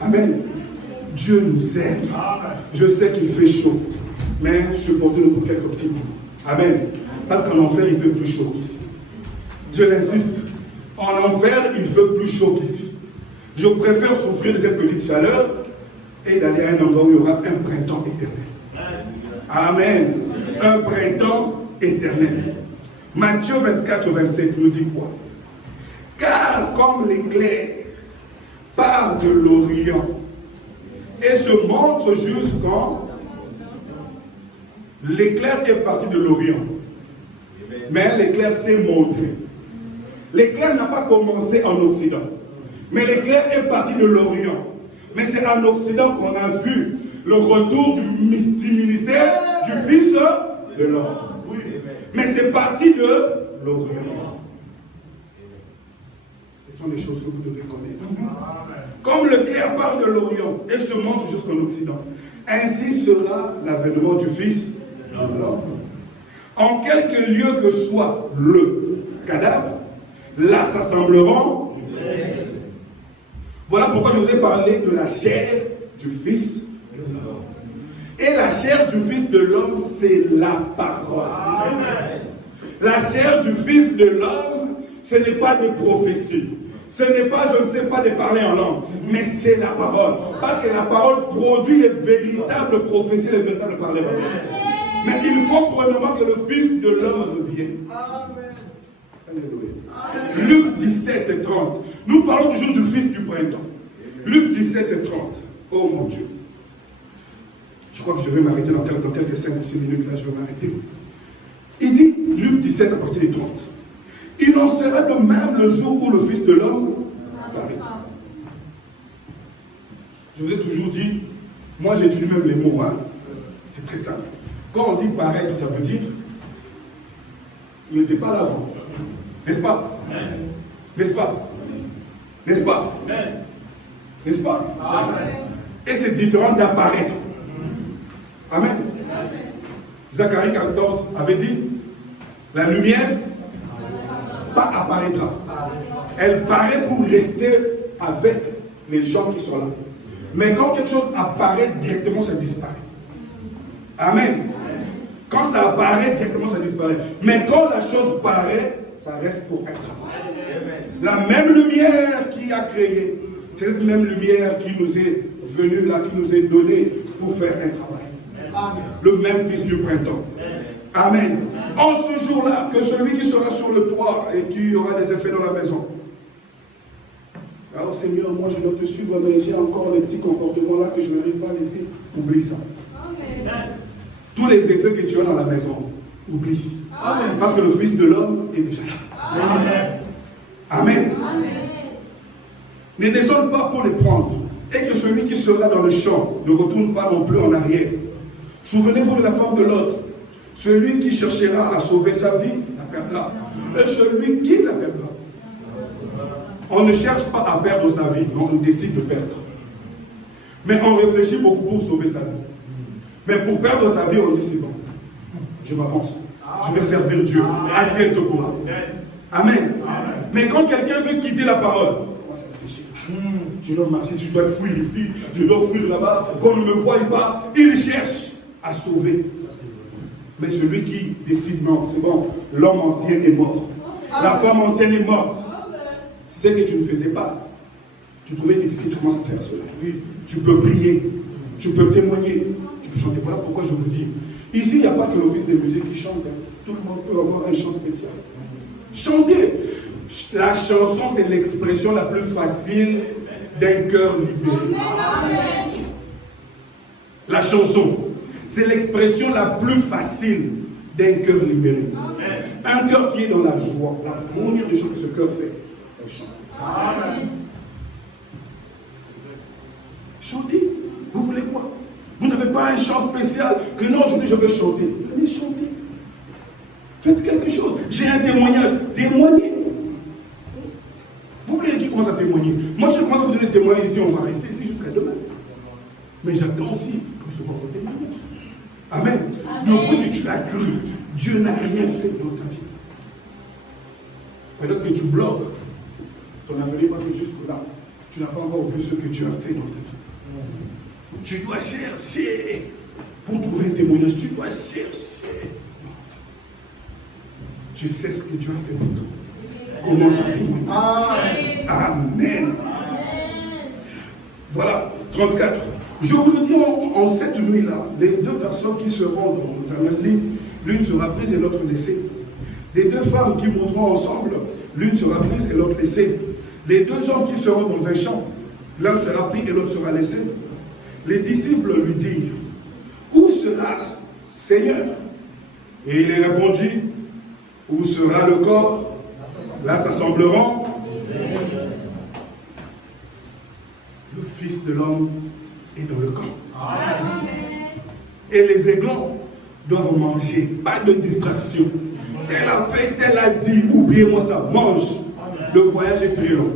Amen. Dieu nous aime. Je sais qu'il fait chaud, mais supportez-le pour quelques petits moments. Amen. Parce qu'en enfer, il fait plus chaud qu'ici. Je l'insiste. En enfer, il fait plus chaud qu'ici. Je préfère souffrir de cette petite chaleur et d'aller à un endroit où il y aura un printemps éternel. Amen. Un printemps éternel. Matthieu 24, 27 nous dit quoi? Car comme l'éclair part de l'Orient et se montre jusqu'en... L'éclair est parti de l'Orient. Mais l'éclair s'est montré. L'éclair n'a pas commencé en Occident. Mais l'éclair est parti de l'Orient. Mais c'est en Occident qu'on a vu le retour du ministère du Fils de l'homme. Oui. Mais c'est parti de l'Orient. Ce sont des choses que vous devez connaître. Comme l'éclair part de l'Orient et se montre jusqu'en Occident, ainsi sera l'avènement du Fils de l'homme. En quelque lieu que soit le cadavre, là s'assembleront. Voilà pourquoi je vous ai parlé de la chair du Fils de l'homme. Et la chair du Fils de l'homme, c'est la parole. Amen. La chair du Fils de l'homme, ce n'est pas des prophéties. Ce n'est pas, je ne sais pas, de parler en langue. Mais c'est la parole. Parce que la parole produit les véritables prophéties, les véritables paroles. Mais il faut pour le moment que le Fils de l'homme revienne. Amen. Alléluia. Luc 17 et 30. Nous parlons toujours du Fils du printemps. Luc 17 et 30. Oh mon Dieu. Je crois que je vais m'arrêter dans quelques 5 ou 6 minutes. Là, je vais m'arrêter. Il dit, Luc 17 à partir des 30. Il en sera de même le jour où le Fils de l'homme apparaîtra. Je vous ai toujours dit, moi j'étudie même les mots. Hein. C'est très simple. Quand on dit paraître, ça veut dire il n'était pas là avant. N'est-ce pas? N'est-ce pas? N'est-ce pas? N'est-ce pas? Amen. Et c'est différent d'apparaître. Amen. Zacharie 14 avait dit, la lumière pas apparaîtra. Elle paraît pour rester avec les gens qui sont là. Mais quand quelque chose apparaît directement, ça disparaît. Amen. Quand ça apparaît directement, ça disparaît. Mais quand la chose paraît, ça reste pour un travail. La même lumière qui a créé, c'est cette même lumière qui nous est venue là, qui nous est donnée pour faire un travail. Amen. Le même Fils du printemps. Amen. En ce jour-là, que celui qui sera sur le toit et qui aura des effets dans la maison. Alors Seigneur, moi je dois te suivre, mais j'ai encore les petits comportements là que je n'arrive pas à laisser. Oublie ça. Amen. Tous les effets que tu as dans la maison, oublie. Amen. Parce que le Fils de l'homme est déjà là. Amen. Amen. Amen. Ne descends pas pour les prendre. Et que celui qui sera dans le champ ne retourne pas non plus en arrière. Souvenez-vous de la femme de l'autre. Celui qui cherchera à sauver sa vie la perdra. Et celui qui la perdra. On ne cherche pas à perdre sa vie, mais on décide de perdre. Mais on réfléchit beaucoup pour sauver sa vie. Mais pour perdre sa vie, on dit c'est bon. Je m'avance. Je vais servir Dieu. Advienne que pourra. Amen. Mais quand quelqu'un veut quitter la parole, on commence à réfléchir. Je dois marcher, je dois fuir ici, je dois fuir là-bas. Qu'on ne me voie pas, il cherche à sauver. Mais celui qui décide, non, c'est bon, l'homme ancien est mort. La femme ancienne est morte. Ce que tu ne faisais pas, tu trouvais difficile, tu commences à faire cela. Oui. Tu peux prier, tu peux témoigner, tu peux chanter. Voilà pourquoi je vous dis. Ici, il n'y a pas que l'office des musiques qui chante. Tout le monde peut avoir un chant spécial. Chanter. La chanson, c'est l'expression la plus facile d'un cœur libéré. La chanson, c'est l'expression la plus facile d'un cœur libéré. Un cœur qui est dans la joie. La première des choses que ce cœur fait, elle chante. Amen. Chantez. Vous voulez quoi? Vous n'avez pas un chant spécial que non, aujourd'hui je veux chanter. Venez chanter. Faites quelque chose. J'ai un témoignage. Témoignez. Vous voulez qui commence à témoigner? Moi, je commence à vous donner des témoignages ici. On va rester ici jusqu'à demain. Mais j'attends aussi pour recevoir vos témoignages. Amen. Depuis que tu as cru, Dieu n'a rien fait dans ta vie. Peut-être que tu bloques ton avenir parce que jusque-là, tu n'as pas encore vu ce que Dieu a fait dans ta vie. Tu dois chercher pour trouver un témoignage. Tu dois chercher. Tu sais ce que Dieu a fait pour toi. Commence à témoigner. Amen. Amen. Voilà, 34. Je vous le dis, en cette nuit-là, les deux personnes qui seront dans la même ligne, l'une sera prise et l'autre laissée. Les deux femmes qui monteront ensemble, l'une sera prise et l'autre laissée. Les deux hommes qui seront dans un champ, l'un sera pris et l'autre sera laissé. les disciples lui dirent, où sera Seigneur? Et il leur répondit, où sera le corps? Là s'assembleront le Fils de l'homme est dans le camp. Amen. Et les aiglons doivent manger, pas de distraction. Tel a fait, tel a dit, oubliez-moi ça, mange. Le voyage est très long.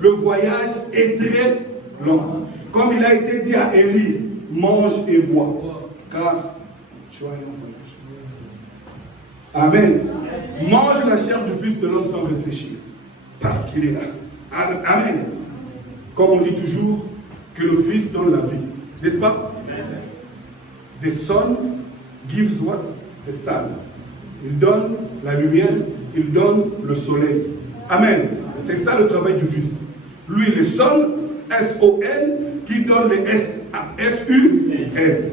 Le voyage est très long. Comme il a été dit à Élie, mange et bois, car tu vas aller en voyage. Amen. Mange la chair du Fils de l'homme sans réfléchir, parce qu'il est là. Amen. Comme on dit toujours, que le Fils donne la vie. N'est-ce pas? The Son gives what? The sun. Il donne la lumière, il donne le soleil. Amen. C'est ça le travail du Fils. Lui, le Son, S-O-N, qui donne le S-U-N.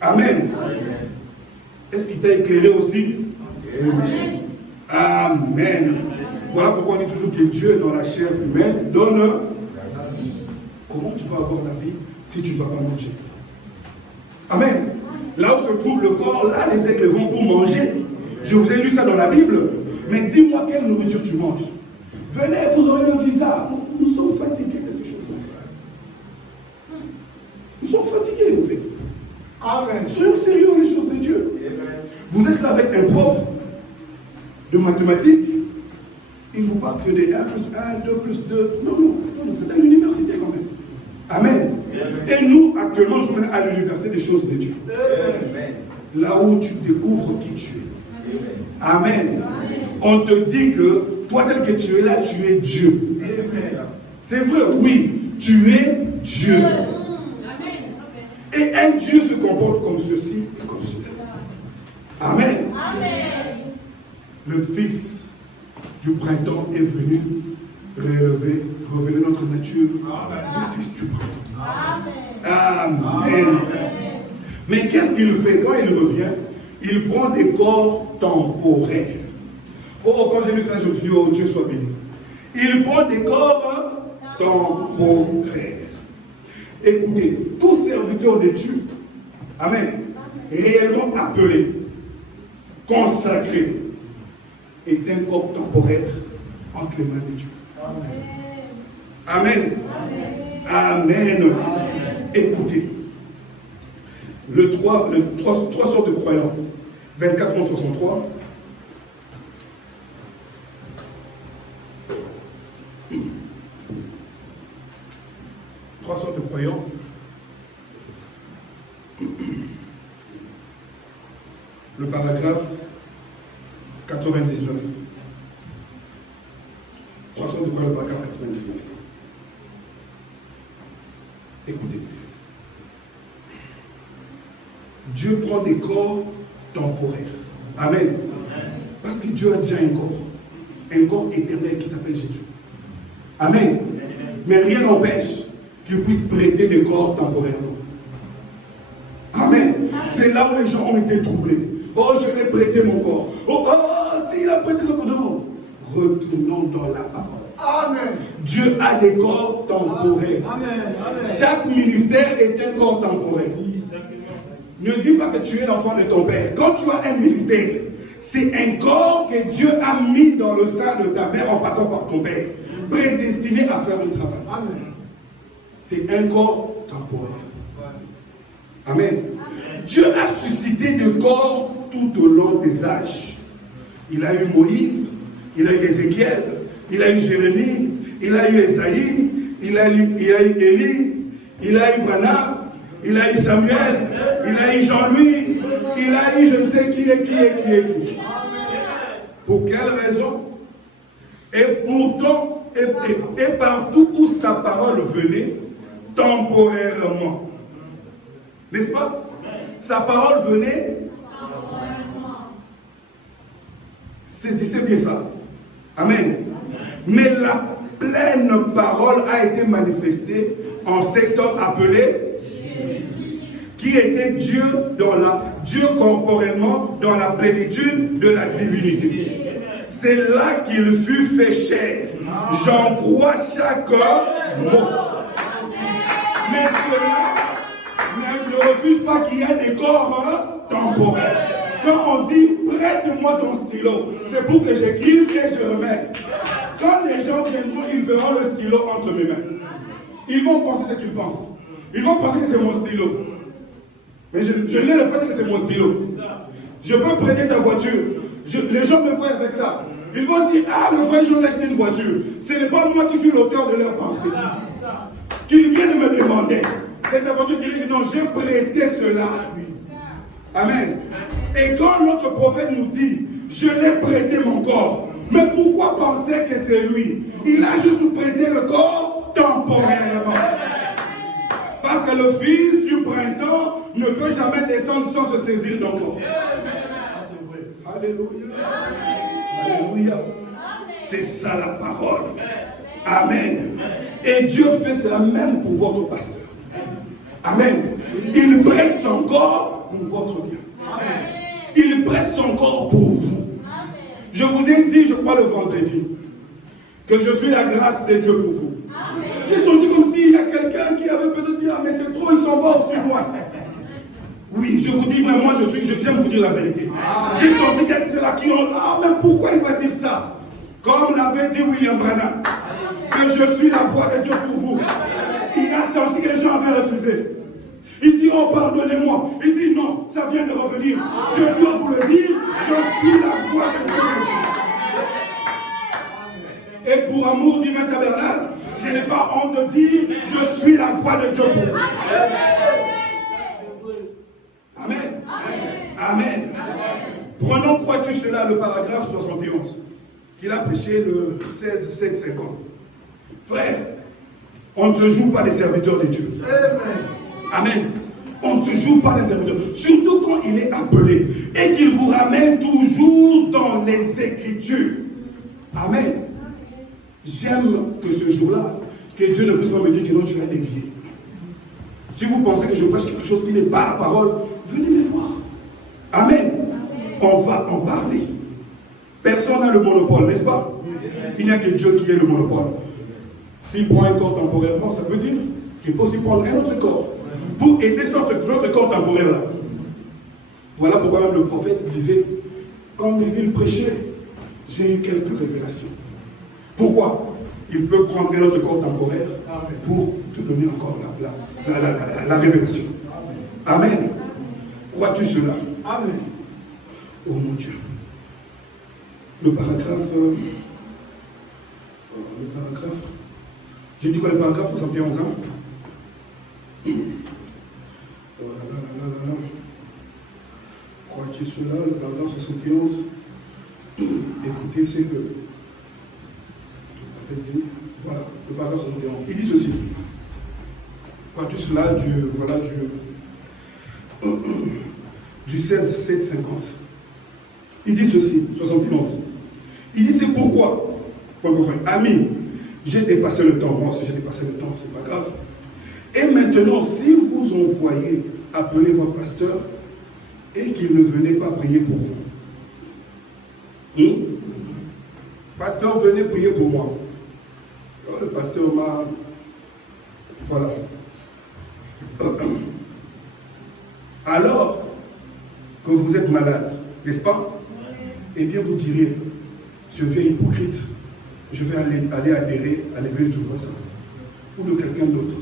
Amen. Est-ce qu'il t'a éclairé aussi? Amen. Amen. Voilà pourquoi on dit toujours que Dieu, dans la chair humaine, donne. Comment tu vas avoir la vie si tu ne vas pas manger? Amen. Là où se trouve le corps, là les aigles vont pour manger. Je vous ai lu ça dans la Bible. Mais dis-moi quelle nourriture tu manges. Venez, vous aurez le visa. Nous sommes fatigués de ces choses-là. Nous sommes fatigués en fait. Amen. Soyons sérieux dans les choses de Dieu. Vous êtes là avec un prof de mathématiques. Il ne vous parle que des 1 plus 1, 2 plus 2. Non, non, attends, c'est à l'université quand même. Amen. Et nous, actuellement, nous sommes à l'université des choses de Dieu. Amen. Là où tu découvres qui tu es. Amen. On te dit que toi, tel que tu es là, tu es Dieu. Amen. C'est vrai, oui, tu es Dieu. Et un Dieu se comporte comme ceci et comme cela. Amen. Amen. Le Fils du printemps est venu révéler notre nature. Le Fils du printemps. Amen. Mais qu'est-ce qu'il fait quand il revient? Il prend des corps temporaires. Oh, quand j'ai lu ça, je me suis dit, oh, Dieu soit béni. Il prend des corps temporaires. Écoutez, tout serviteur de Dieu, amen, réellement appelé, consacré, est un corps temporaire entre les mains de Dieu. Amen. Amen. Écoutez, trois sortes de croyants, 24 contre 63. Trois sortes de croyants. Le paragraphe 99. Trois sortes de croyants, le paragraphe 99. Écoutez. Dieu prend des corps temporaires. Amen. Parce que Dieu a déjà un corps éternel qui s'appelle Jésus. Amen. Mais rien n'empêche qu'il puisse prêter des corps temporairement. Amen. C'est là où les gens ont été troublés. Oh, je vais prêter mon corps. Oh, s'il a prêté son corps. Non. Retournons dans la parole. Amen. Dieu a des corps temporaires. Amen. Amen. Chaque ministère est un corps temporaire. Ne dis pas que tu es l'enfant de ton père. Quand tu as un ministère, c'est un corps que Dieu a mis dans le sein de ta mère en passant par ton père, prédestiné à faire le travail. Amen. C'est un corps temporaire. Amen. Dieu a suscité des corps tout au long des âges. Il a eu Moïse, il a eu Ézéchiel, il a eu Jérémie, il a eu Esaïe, il a eu Élie, il a eu Branham, il a eu Samuel, il a eu Jean-Louis, il a eu je ne sais qui est qui. Pour quelle raison? Et pourtant, et partout où sa parole venait, temporairement. N'est-ce pas? Sa parole venait. Saisissez bien ça. Amen. Mais la pleine parole a été manifestée en cet homme appelé qui était Dieu Dieu corporellement dans la plénitude de la divinité. C'est là qu'il fut fait chair. J'en crois chaque mot. Mais Mais cela ne refuse pas qu'il y ait des corps temporaires. Quand on dit prête-moi ton stylo, c'est pour que j'écrive et je remette. Quand les gens viendront, ils verront le stylo entre mes mains. Ils vont penser ce qu'ils pensent. Ils vont penser que c'est mon stylo. Mais je ne leur répète que c'est mon stylo. Je peux prêter ta voiture. Les gens me voient avec ça. Ils vont dire, ah, le frère Jean a acheté une voiture. Ce n'est pas moi qui suis l'auteur de leur pensée. Qu'ils viennent me demander. Cette voiture dirait, non, j'ai prêté cela à lui. Amen. Et quand notre prophète nous dit, je l'ai prêté mon corps, mais pourquoi penser que c'est lui? Il a juste prêté le corps temporairement. Parce que le fils du printemps ne peut jamais descendre sans se saisir d'un corps. Alléluia. Alléluia. C'est ça la parole. Amen. Et Dieu fait cela même pour votre pasteur. Amen. Il prête son corps pour votre bien. Il prête son corps pour vous. Je vous ai dit, je crois le vendredi, que je suis la grâce de Dieu pour vous. J'ai senti comme s'il y a quelqu'un qui avait peut-être dit, ah mais c'est trop, il s'en va aussi loin. Oui, je vous dis vraiment, j'aime vous dire la vérité. J'ai senti qu'il y a ceux-là qui ont, ah mais pourquoi il va dire ça? Comme l'avait dit William Branham, que je suis la voix de Dieu pour vous. Il a senti que les gens avaient refusé. Il dit, oh pardonnez-moi. Il dit, non, ça vient de revenir. Je dois vous le dire, je suis la voix de Dieu pour vous. Et pour amour divin tabernacle, je n'ai pas honte de dire, je suis la voix de Dieu pour vous. Amen. Amen. Prenons, crois-tu cela, le paragraphe 71, qu'il a prêché le 16-7-50. Frère, on ne se joue pas des serviteurs de Dieu. Amen. On ne se joue pas des serviteurs. Surtout quand il est appelé et qu'il vous ramène toujours dans les Écritures. Amen. J'aime que ce jour-là, que Dieu ne puisse pas me dire que non, tu as dévié. Si vous pensez que je prêche quelque chose qui n'est pas la parole, venez me voir. Amen. On va en parler. Personne n'a le monopole, n'est-ce pas? Il n'y a que Dieu qui ait le monopole. S'il prend un corps temporairement, ça veut dire qu'il peut aussi prendre un autre corps pour aider notre corps temporaire là. Voilà pourquoi même le prophète disait, quand Lévi prêchait, j'ai eu quelques révélations. Pourquoi? Il peut prendre un autre corps temporaire pour te donner encore la révélation. Amen. Crois-tu cela? Amen. Oh mon Dieu. Le paragraphe. J'ai dit quoi, le paragraphe 71 ans? Crois-tu cela? Le paragraphe 71. Écoutez, c'est que. Voilà, le paragraphe 71. Il dit ceci. Crois-tu cela du 16-7-50. Il dit ceci, 71. Il dit c'est pourquoi, amis, j'ai dépassé le temps. Moi aussi j'ai dépassé le temps, c'est pas grave. Et maintenant, si vous envoyez appeler votre pasteur et qu'il ne venait pas prier pour vous. Pasteur, venez prier pour moi. Alors, le pasteur m'a... Voilà. Alors que vous êtes malade, n'est-ce pas? Eh bien, vous diriez, ce vieux hypocrite, je vais aller adhérer à l'église du voisin ou de quelqu'un d'autre.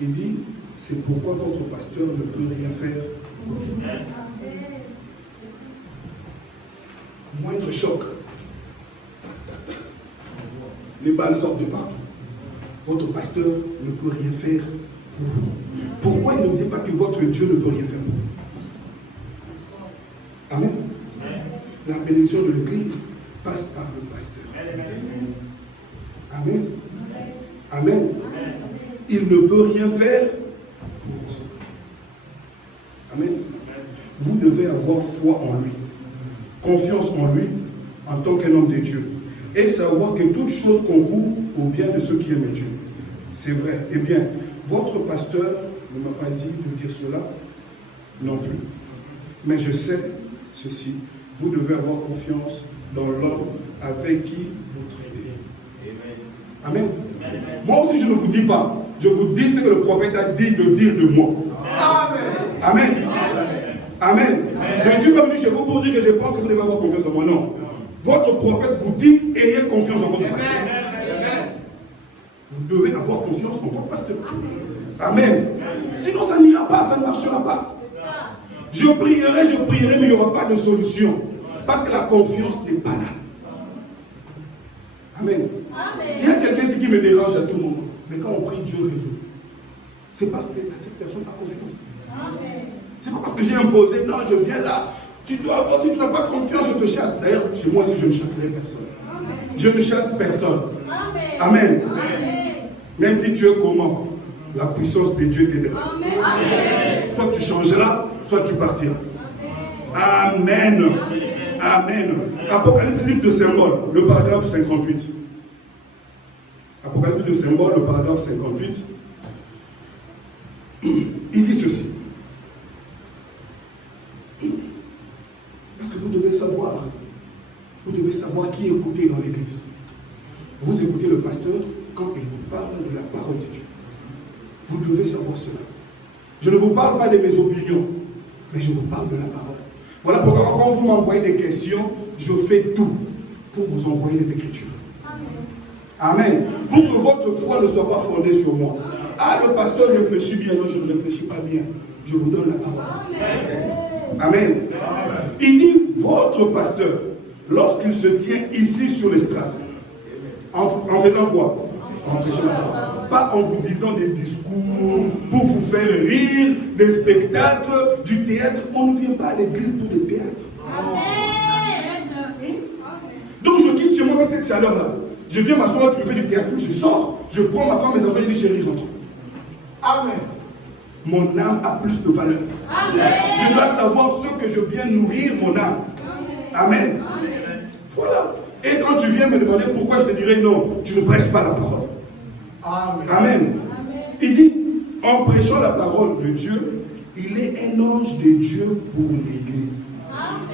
Il dit, c'est pourquoi votre pasteur ne peut rien faire. Moindre choc. Les balles sortent de partout. Votre pasteur ne peut rien faire pour vous. Pourquoi il ne dit pas que votre Dieu ne peut rien faire pour vous? Amen. La bénédiction de l'église passe par le pasteur. Amen. Amen. Il ne peut rien faire pour vous. Amen. Vous devez avoir foi en lui, confiance en lui en tant qu'un homme de Dieu et savoir que toute chose concourt au bien de ceux qui aiment Dieu. C'est vrai. Eh bien, votre pasteur ne m'a pas dit de dire cela non plus. Mais je sais ceci. Vous devez avoir confiance dans l'homme avec qui vous traitez. Amen. Moi aussi, je ne vous dis pas Je vous dis ce que le prophète a dit de dire de moi. Amen. Amen. Amen. Je ne suis pas venu chez vous pour dire que je pense que vous devez avoir confiance en moi. Non. Votre prophète vous dit, ayez confiance en votre pasteur. Vous devez avoir confiance en votre pasteur. Amen. Sinon, ça n'ira pas, ça ne marchera pas. Je prierai, mais il n'y aura pas de solution. Parce que la confiance n'est pas là. Amen. Il y a quelqu'un ici qui me dérange à tout moment. Mais quand on prie, Dieu résout. C'est parce que cette personne a confiance. C'est pas parce que j'ai imposé, non, je viens là. Tu dois avoir, si tu n'as pas confiance, je te chasse. D'ailleurs, chez moi aussi, je ne chasserai personne. Je ne chasse personne. Amen. Même si tu es comment, la puissance de Dieu t'aidera. Soit tu changeras, soit tu partiras. Amen. Amen. Apocalypse, livre de symboles, le paragraphe 58. Apocalypse de symboles, le paragraphe 58. Il dit ceci. Parce que vous devez savoir qui écouter dans l'église. Vous écoutez le pasteur quand il vous parle de la parole de Dieu. Vous devez savoir cela. Je ne vous parle pas de mes opinions, mais je vous parle de la parole. Voilà pourquoi quand vous m'envoyez des questions, je fais tout pour vous envoyer les Écritures. Amen. Pour que votre foi ne soit pas fondée sur moi. Ah, le pasteur réfléchit bien. Non, je ne réfléchis pas bien. Je vous donne la parole. Amen. Il dit, votre pasteur, lorsqu'il se tient ici sur l'estrade, en faisant quoi? En prêchant la parole. Pas en vous disant des discours pour vous faire rire, des spectacles, du théâtre. On ne vient pas à l'église pour des théâtres. Donc je quitte chez moi avec cette chaleur-là. Je viens m'asseoir, tu me fais du théâtre, je sors, je prends ma femme, mes enfants, je dis chérie, rentre. Amen. Mon âme a plus de valeur. Amen. Je dois savoir ce que je viens nourrir mon âme. Amen. Amen. Voilà. Et quand tu viens me demander pourquoi, je te dirai non, tu ne prêches pas la parole. Amen. Amen. Il dit, en prêchant la parole de Dieu, il est un ange de Dieu pour l'Église.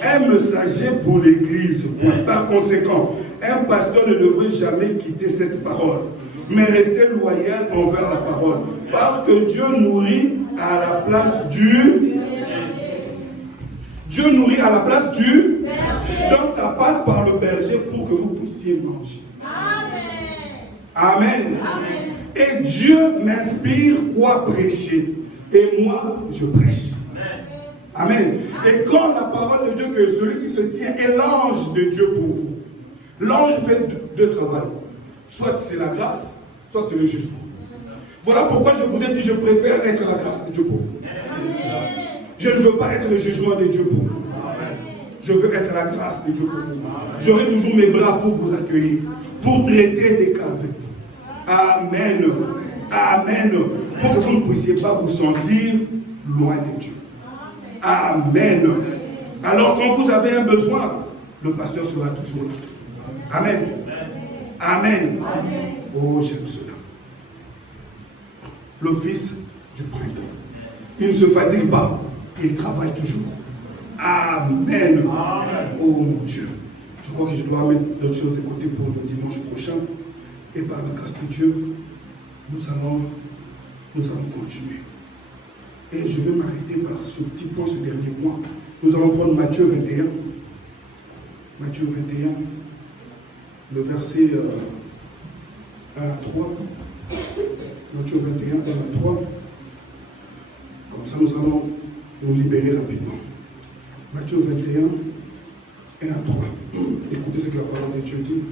Un messager pour l'Église. Par conséquent, un pasteur ne devrait jamais quitter cette parole, mais rester loyal envers la parole. Parce que Dieu nourrit à la place du... Dieu nourrit à la place du... Donc ça passe par le berger pour que vous puissiez manger. Amen. Amen. Et Dieu m'inspire quoi prêcher. Et moi, je prêche. Amen. Et quand la parole de Dieu, que celui qui se tient est l'ange de Dieu pour vous. L'ange fait deux travail. Soit c'est la grâce, soit c'est le jugement. Voilà pourquoi je vous ai dit, je préfère être la grâce de Dieu pour vous. Je ne veux pas être le jugement de Dieu pour vous. Je veux être la grâce de Dieu pour vous. J'aurai toujours mes bras pour vous accueillir, pour traiter des cas avec vous. Amen. Amen. Pour que vous ne puissiez pas vous sentir loin de Dieu. Amen. Alors quand vous avez un besoin, le pasteur sera toujours là. Amen. Amen. Oh, j'aime cela. Le fils du printemps. Il ne se fatigue pas. Il travaille toujours. Amen. Oh mon Dieu. Je crois que je dois mettre d'autres choses de côté pour le dimanche prochain. Et par la grâce de Dieu, nous allons continuer. Et je vais m'arrêter par ce petit point, ce dernier point. Nous allons prendre Matthieu 21. Matthieu 21, le verset 1 à 3. Matthieu 21, 1 à 3. Comme ça, nous allons nous libérer rapidement. Matthieu 21, 1 à 3. Écoutez ce que la parole de Dieu dit.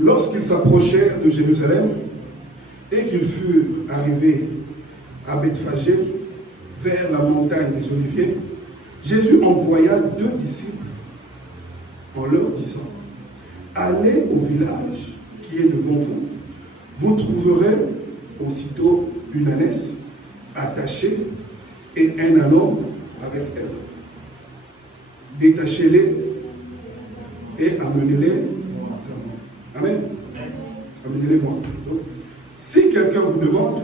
Lorsqu'ils s'approchèrent de Jérusalem et qu'ils furent arrivés à Bethphagée, vers la montagne des Oliviers, Jésus envoya 2 disciples en leur disant: allez au village qui est devant vous, vous trouverez aussitôt une ânesse attachée et un ânon avec elle. Détachez-les et amenez-les. Amen. Amenez-les moi. Si quelqu'un vous demande,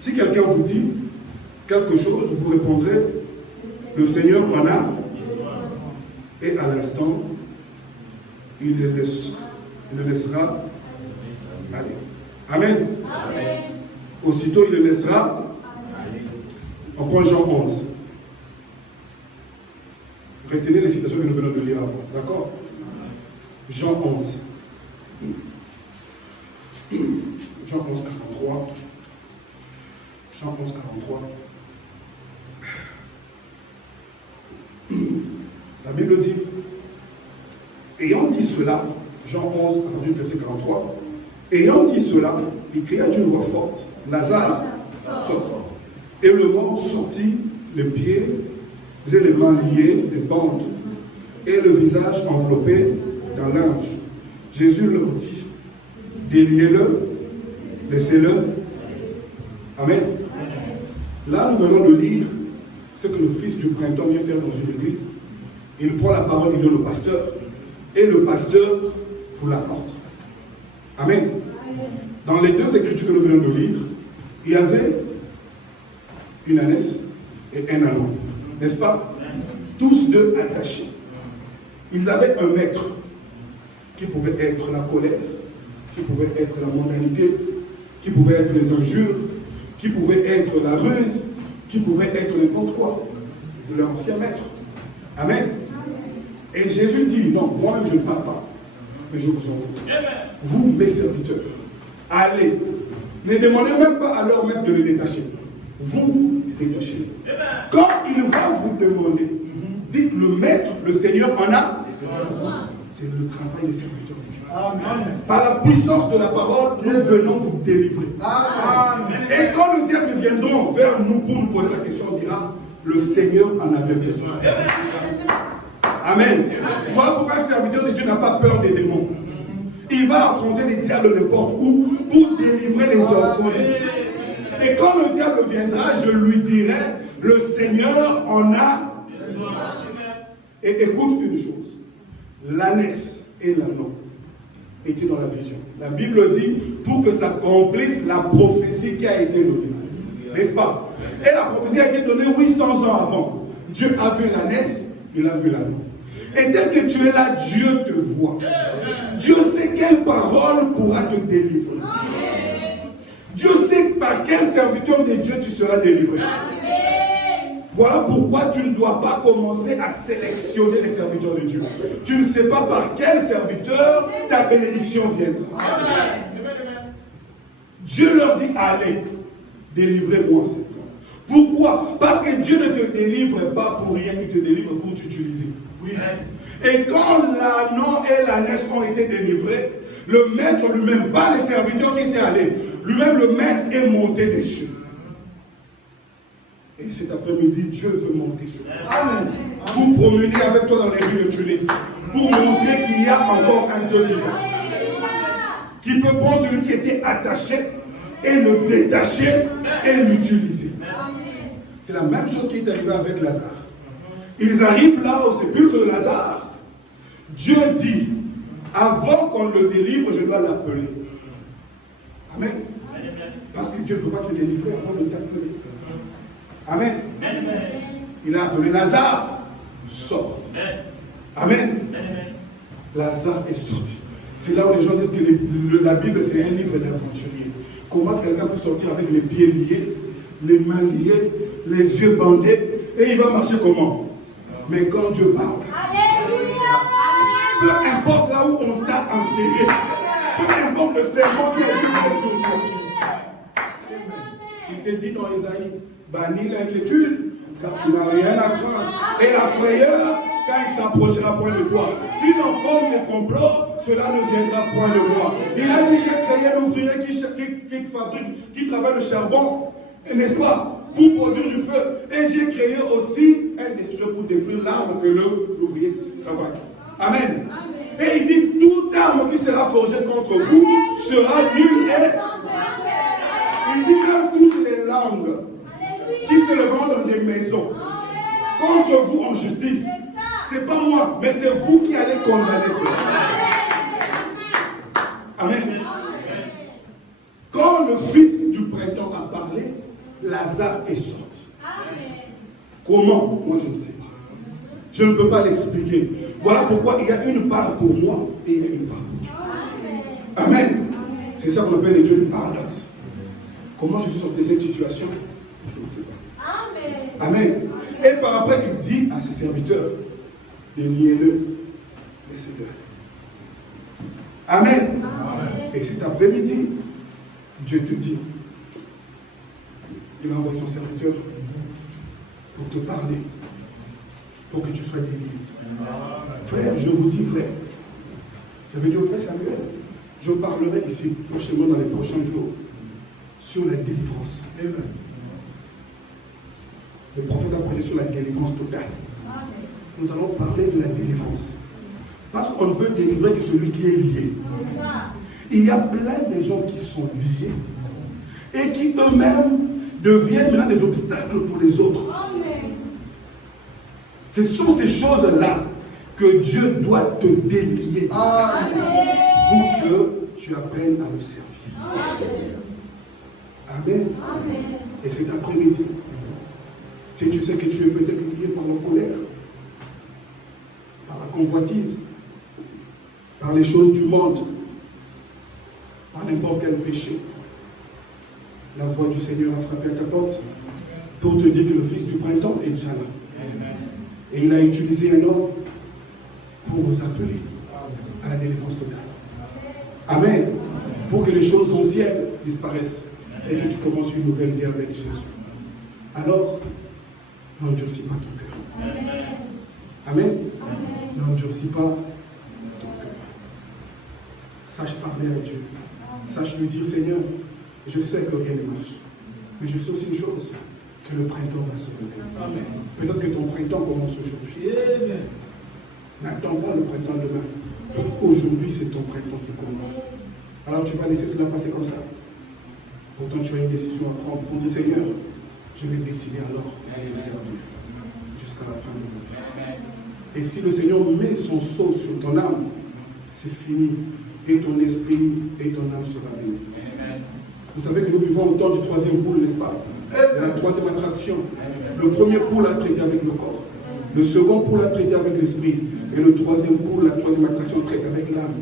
si quelqu'un vous dit quelque chose, vous répondrez: le Seigneur en a. Et à l'instant, il les laisse il le laissera aller. Amen. Amen. Aussitôt, il le laissera. On prend Jean 11. Retenez les citations que nous venons de lire avant. D'accord? Jean 11. Jean 11, 43. Jean 11, 43. La Bible dit, ayant dit cela, Jean 11, verset 43, ayant dit cela, il cria d'une voix forte, Lazare, sort. Et le mort sortit, les pieds et les mains liés, des bandes, et le visage enveloppé d'un linge. Jésus leur dit, déliez-le, laissez-le. Amen. Là, nous venons de lire ce que le fils du printemps vient faire dans une église. Il prend la parole, il donne au pasteur, et le pasteur vous l'apporte. Amen. Dans les deux écritures que nous venons de lire, il y avait une ânesse et un ânon, n'est-ce pas? Tous deux attachés. Ils avaient un maître qui pouvait être la colère, qui pouvait être la mondanité, qui pouvait être les injures, qui pouvait être la ruse, qui pouvait être n'importe quoi. Leur ancien maître. Amen. Et Jésus dit, non, moi-même je ne parle pas, mais je vous en fous. Vous, mes serviteurs, allez. Ne demandez même pas à leur maître de le détacher. Vous détachez. Quand il va vous demander, dites le maître, le Seigneur en a besoin. C'est le travail des serviteurs de Dieu. Amen. Par la puissance de la parole, nous venons vous délivrer. Amen. Et quand le diable viendra vers nous pour nous poser la question, on dira, le Seigneur en avait besoin. Amen. Voilà pourquoi un serviteur de Dieu n'a pas peur des démons. Il va affronter les diables de n'importe où pour délivrer les enfants de Dieu. Et quand le diable viendra, je lui dirai, le Seigneur en a besoin. Et écoute une chose, l'ânesse et l'ânon étaient dans la vision. La Bible dit, pour que s'accomplisse la prophétie qui a été donnée. N'est-ce pas? Et la prophétie a été donnée 800 ans avant. Dieu a vu l'ânesse, il a vu l'ânon. Et tel que tu es là, Dieu te voit. Dieu sait quelle parole pourra te délivrer. Dieu sait par quel serviteur de Dieu tu seras délivré. Voilà pourquoi tu ne dois pas commencer à sélectionner les serviteurs de Dieu. Tu ne sais pas par quel serviteur ta bénédiction viendra. Dieu leur dit, allez, délivrez-moi cette fois. Pourquoi? Parce que Dieu ne te délivre pas pour rien, il te délivre pour t'utiliser. Oui. Et quand l'ânon et l'ânesse ont été délivrés, le maître lui-même, pas les serviteurs qui étaient allés, lui-même le maître est monté dessus. Et cet après-midi, Dieu veut monter sur toi. Amen. Pour promener avec toi dans les rues de Tunis. Pour montrer qu'il y a encore un Dieu vivant. Qui peut prendre celui qui était attaché et le détacher et l'utiliser. C'est la même chose qui est arrivée avec Lazare. Ils arrivent là au sépulcre de Lazare. Dieu dit, avant qu'on le délivre, je dois l'appeler. Amen. Parce que Dieu ne peut pas te délivrer avant de t'appeler. Amen. Il a appelé Lazare, sort. Amen. Lazare est sorti. C'est là où les gens disent que la Bible c'est un livre d'aventurier. Comment quelqu'un peut sortir avec les pieds liés, les mains liées, les yeux bandés, et il va marcher comment? Mais quand Dieu parle, peu importe là où on t'a enterré, peu importe le serment qui a été fait sur toi, il te dit dans Isaïe, bannis l'inquiétude, car tu n'as rien à craindre, et la frayeur, car il ne s'approchera point de toi. Si l'on forme des complots, cela ne viendra point de moi. Il a dit, j'ai créé l'ouvrier qui fabrique, qui travaille le charbon, n'est-ce pas? Pour produire du feu. Et j'ai créé aussi un destructeur pour détruire l'arme que l'ouvrier travaille. Amen. Et il dit, toute arme qui sera forgée contre vous sera nulle et... Il dit que toutes les langues qui se leveront dans des maisons contre vous en justice, c'est pas moi, mais c'est vous qui allez condamner cela. Amen. Quand le fils du printemps a parlé, Lazare est sorti. Comment? Moi je ne sais pas. Je ne peux pas l'expliquer. Voilà pourquoi il y a une part pour moi et il y a une part pour Dieu. Amen. C'est ça qu'on appelle les dieux du paradoxe. Comment je suis sorti de cette situation? Je ne sais pas. Amen. Et par après, il dit à ses serviteurs, déliez-le, laissez-le. Amen. Et cet après-midi, Dieu te dit, il envoie son serviteur pour te parler, pour que tu sois délié. Frère, je vous dis, frère, j'avais dit au frère Samuel, je parlerai ici prochainement dans les prochains jours sur la délivrance. Amen. Le prophète a prêché sur la délivrance totale. Nous allons parler de la délivrance. Parce qu'on ne peut délivrer que celui qui est lié. Il y a plein de gens qui sont liés et qui eux-mêmes deviennent maintenant des obstacles pour les autres. Ce sont ces choses-là que Dieu doit te délier pour que tu apprennes à le servir. Amen. Et cet après-midi, si tu sais que tu es peut-être lié par la colère, par la convoitise, par les choses du monde, par n'importe quel péché, la voix du Seigneur a frappé à ta porte pour te dire que le Fils du printemps est déjà là. Et il a utilisé un homme pour vous appeler à la délivrance totale. Amen. Pour que les choses anciennes disparaissent et que tu commences une nouvelle vie avec Jésus. Alors, n'endurcis pas ton cœur. Amen. N'endurcis pas ton cœur. Sache parler à Dieu. Sache lui dire, Seigneur, je sais que rien ne marche. Mais je sais aussi une chose, que le printemps va se lever. Peut-être que ton printemps commence aujourd'hui. N'attends pas le printemps demain. Peut-être qu'aujourd'hui, c'est ton printemps qui commence. Alors tu vas laisser cela passer comme ça. Pourtant, tu as une décision à prendre pour dire, Seigneur, je vais décider alors de servir jusqu'à la fin de ma vie. Et si le Seigneur met son sceau sur ton âme, c'est fini. Et ton esprit et ton âme sera béni. Vous savez que nous vivons au temps du troisième poule, n'est-ce pas? La troisième attraction. Le premier poule a traité avec le corps. Le second poule a traité avec l'esprit. Et le troisième poule, la troisième attraction, traite avec l'âme.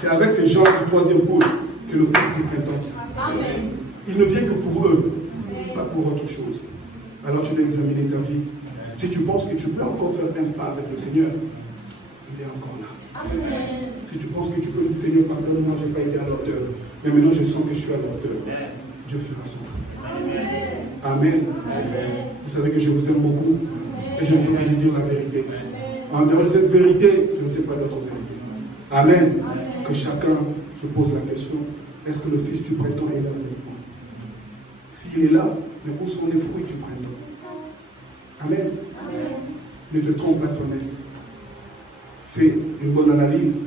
C'est avec ces gens du troisième poule que le Fils du printemps. Il ne vient que pour eux, pas pour autre chose. Alors tu dois examiner ta vie. Si tu penses que tu peux encore faire un pas avec le Seigneur, il est encore là. Si tu penses que tu peux dire, Seigneur, pardonne-moi, je n'ai pas été à la hauteur. Mais maintenant je sens que je suis à la hauteur. Dieu fera son travail. Amen. Vous savez que je vous aime beaucoup et je ne peux plus dire la vérité. En dehors de cette vérité, je ne sais pas d'autre vérité. Amen. Que chacun se pose la question, est-ce que le Fils du printemps est là avec moi? S'il est là, mais où sont les fruits du printemps? Amen. Ne te trompe pas toi-même. Fais une bonne analyse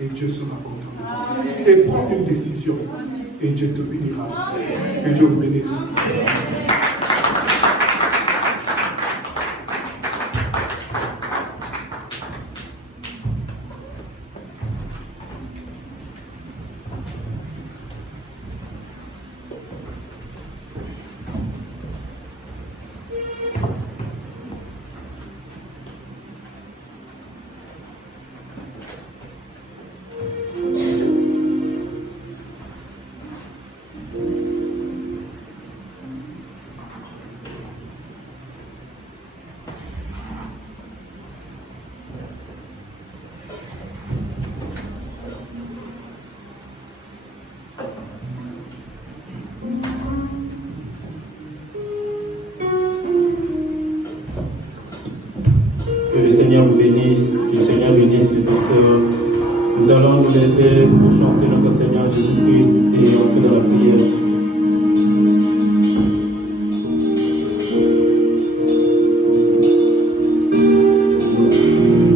et Dieu sera content de toi. Et prends une décision et Dieu te bénira. Que Dieu vous bénisse. Que le Seigneur vous bénisse, que le Seigneur bénisse les pasteurs. Nous allons nous lever pour chanter notre Seigneur Jésus-Christ et entrer dans la prière.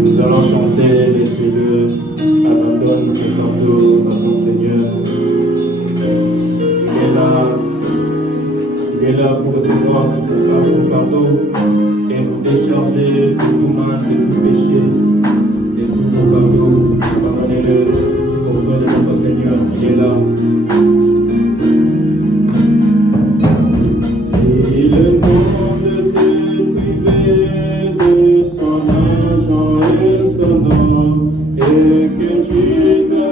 Nous allons chanter, laissez-le, abandonne tes fardeaux à ton Seigneur. Il est là pour recevoir ton fardeau et vous décharger de tout mal, de tout péché, de tout vos fardeaux. Pardonnez-le auprès de notre Seigneur, il est là. Si le monde te privait de son argent et son nom, et que tu te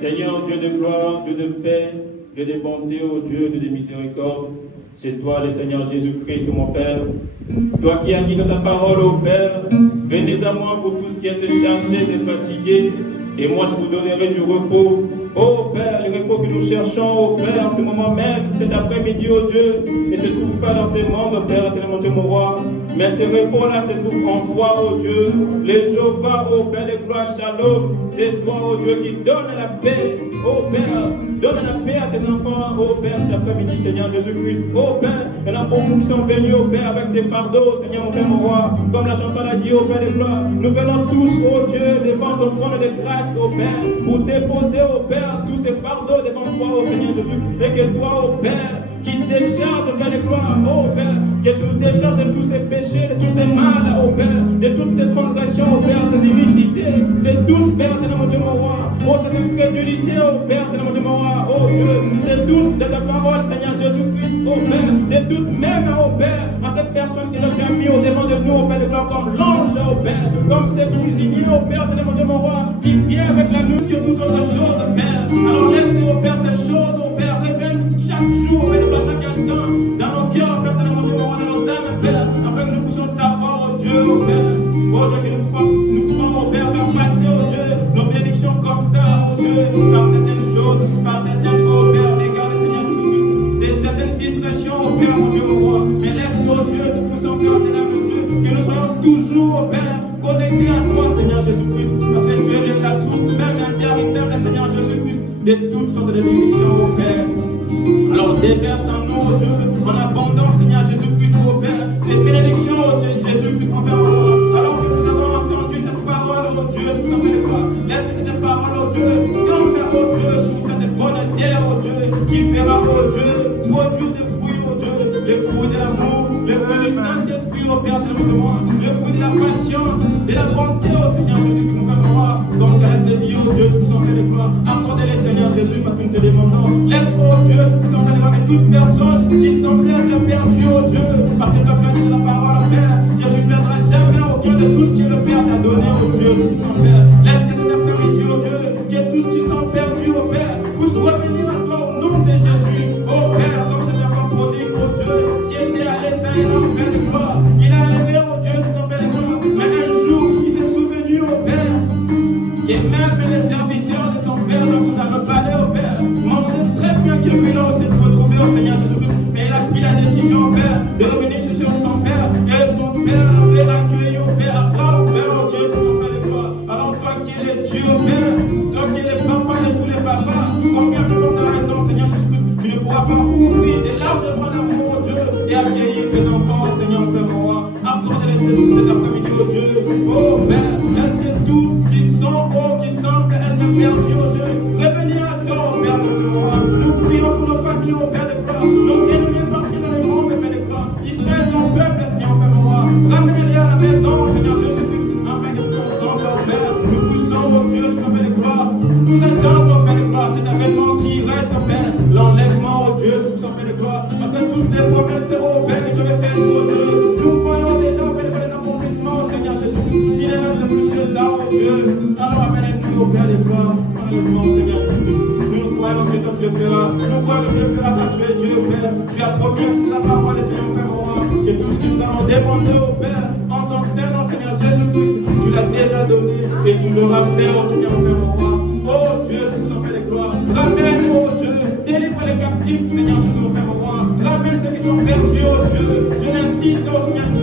Seigneur, Dieu de gloire, Dieu de paix, Dieu de bonté, ô Dieu de miséricorde, c'est toi le Seigneur Jésus-Christ, mon Père. Toi qui as dit dans ta parole, ô Père, venez à moi pour tous qui êtes chargés et fatigués, et moi je vous donnerai du repos. Ô Père, le repos que nous cherchons, ô Père, en ce moment même, cet après-midi, ô Dieu, ne se trouve pas dans ce monde, ô Père, tellement Dieu mon roi, mais ce repos-là se trouve en toi, ô Dieu. Le Jéhovah, ô Père de gloire, Shalom, c'est toi, ô Dieu, qui donne la paix, ô Père, donne la paix à tes enfants, ô Père, cet après-midi, Seigneur Jésus-Christ. Ô Père, il y en a beaucoup qui sont venus, ô Père, avec ces fardeaux, Seigneur, mon Père, mon roi, comme la chanson l'a dit, ô Père de gloire. Nous venons tous, ô Dieu, devant ton trône de grâce, ô Père, pour déposer, ô Père, tous ces fardeaux devant toi, ô Seigneur Jésus, et que toi, ô Père, qui décharge, ô Père de gloire, ô Père, que tu nous décharges de tous ces péchés, de tous ces mal, ô Père, de toutes ces transgressions, ô Père, ces iniquités, ces doutes, Père, de mon Dieu, mon roi, ô ces incrédulités, ô Père, de mon Dieu, mon roi, ô Dieu, ces doutes de ta parole, Seigneur Jésus-Christ, ô Père, des doutes même, ô Père, à cette personne que tu as mis au devant de nous, ô Père de gloire, comme l'ange, ô Père, comme ces cuisiniers, ô Père, de mon Dieu, mon roi, qui vient avec la nuit sur toute autre chose, Père. Alors laisse, ô Père, ces choses, ô Père, reviennent chaque jour, ô Père, chaque instant, dans nos cœurs, Père, de mon Dieu, mon roi, dans nos âmes, Père, afin que nous puissions savoir, ô Dieu, ô Père, que nous pouvons, ô Père, faire passer, ô Dieu, nos bénédictions comme ça, ô Dieu, par certaines choses, par certaines, ô Père, regarde, Seigneur Jésus-Christ, des certaines distractions, ô Père, mon Dieu, mon roi, mais laisse, ô Dieu, tout puissant, Père, de l'âme, Dieu, que nous soyons toujours, ô Père, connectés à toi, Seigneur Jésus-Christ, parce que tu es la source même intérieure, Seigneur Jésus-Christ, de toutes sortes de bénédictions, ô Père. Alors déverse en nous, ô Dieu, en abondance, Seigneur Jésus-Christ, ô Père, les bénédictions, ô Jésus-Christ, mon Père, alors que nous avons entendu cette parole, ô Dieu, nous en fait quoi? Laisse que cette parole, ô Dieu, tombe, Père, ô Dieu, sur cette bonne terre, ô Dieu, qui fera, ô Dieu, de fruits, ô Dieu, les fruits de l'amour, les fruits du Saint-Esprit, ô Père, de moi, les fruits de la patience, de la bonté, ô Seigneur Jésus-Christ, mon Père, moi, comme Caleb de Dieu, ô Dieu, tout s'en fait quoi? Accordez-les, Seigneur Jésus, parce que nous te demandons. Laisse, ô Dieu, tout s'en fait avec toute personne qui semblait être perdue, ô Dieu, parce que quand tu as dit la parole, Père, que tu ne perdras jamais aucun de tout ce que le Père t'a donné, ô Dieu, tout s'en Père. Laisse que cet après-midi, ô Dieu, que tous qui sont perdus, ô Père, puissent revenir à toi au nom de Jésus, ô Père, comme cet enfant prodigue, ô Dieu, qui était allé ça et là, Père de gloire. Il a aimé, ô Dieu, tout en Père de gloire. Mais un jour, il s'est souvenu, ô Père, que même les serviteurs de son Père ne sont dans le palais, ô Père, mangeaient très bien qu'il puisse là aussi retrouver au Seigneur Jésus-Christ. Mais il a pris la décision, Père, de revenir chercher son Père, et son Père avait accueilli, ô Père, à bras ouverts, ô Dieu, tout en Père de gloire. Alors toi qui es le Dieu, ô Père, toi qui es le papa de tous les papas, combien de sont dans la raison, Seigneur Jésus-Christ, tu ne pourras pas ouvrir tes larges bras d'amour, ô Dieu, et accueillir tes enfants, ô Seigneur, mon Père, mon roi. Accorde-les cet après-midi, ô Dieu, ô Père, est-ce que tous qui sont, qui semblent être perdus, ô Dieu, revenir à toi, ô Père, mon roi. Nous prions pour nos familles, ô Père de gloire, nos ennemis partis dans le monde, Père de gloire. Israël, ton peuple, Seigneur, Père, mon roi. Ramène-les à la maison, Seigneur Jésus-Christ, afin que tous ensemble, ô Père, nous poussons, ô Dieu, tout en Père de gloire. Nous attendons, ô Père de gloire, cet avènement qui reste, ô Père, l'enlèvement, ô Dieu, tout en Père de gloire. Parce que toutes les promesses, ô Père, que tu avais faites, ô Dieu, nous voyons déjà, ô Père, les accomplissements, Seigneur Jésus-Christ. Il reste plus que ça, ô Dieu. Alors amène-nous, ô Père de gloire, enlèvement, Seigneur Jésus-Christ. Nous croyons, Dieu, toi tu le feras. Nous croyons que tu le feras car tu es Dieu, Père. Tu as promis ainsi la parole, Seigneur, Père, mon roi. Et tout ce que nous allons demander au Père, en ton Saint-Nom, Seigneur Jésus-Christ, tu l'as déjà donné et tu l'auras fait, oh Seigneur, Père, mon roi. Oh Dieu, nous sommes fait les gloires. Ramène, oh Dieu, délivre les captifs, Seigneur Jésus, Père, mon roi. Ramène ceux qui sont perdus, oh Dieu. Je n'insiste, oh Seigneur Jésus.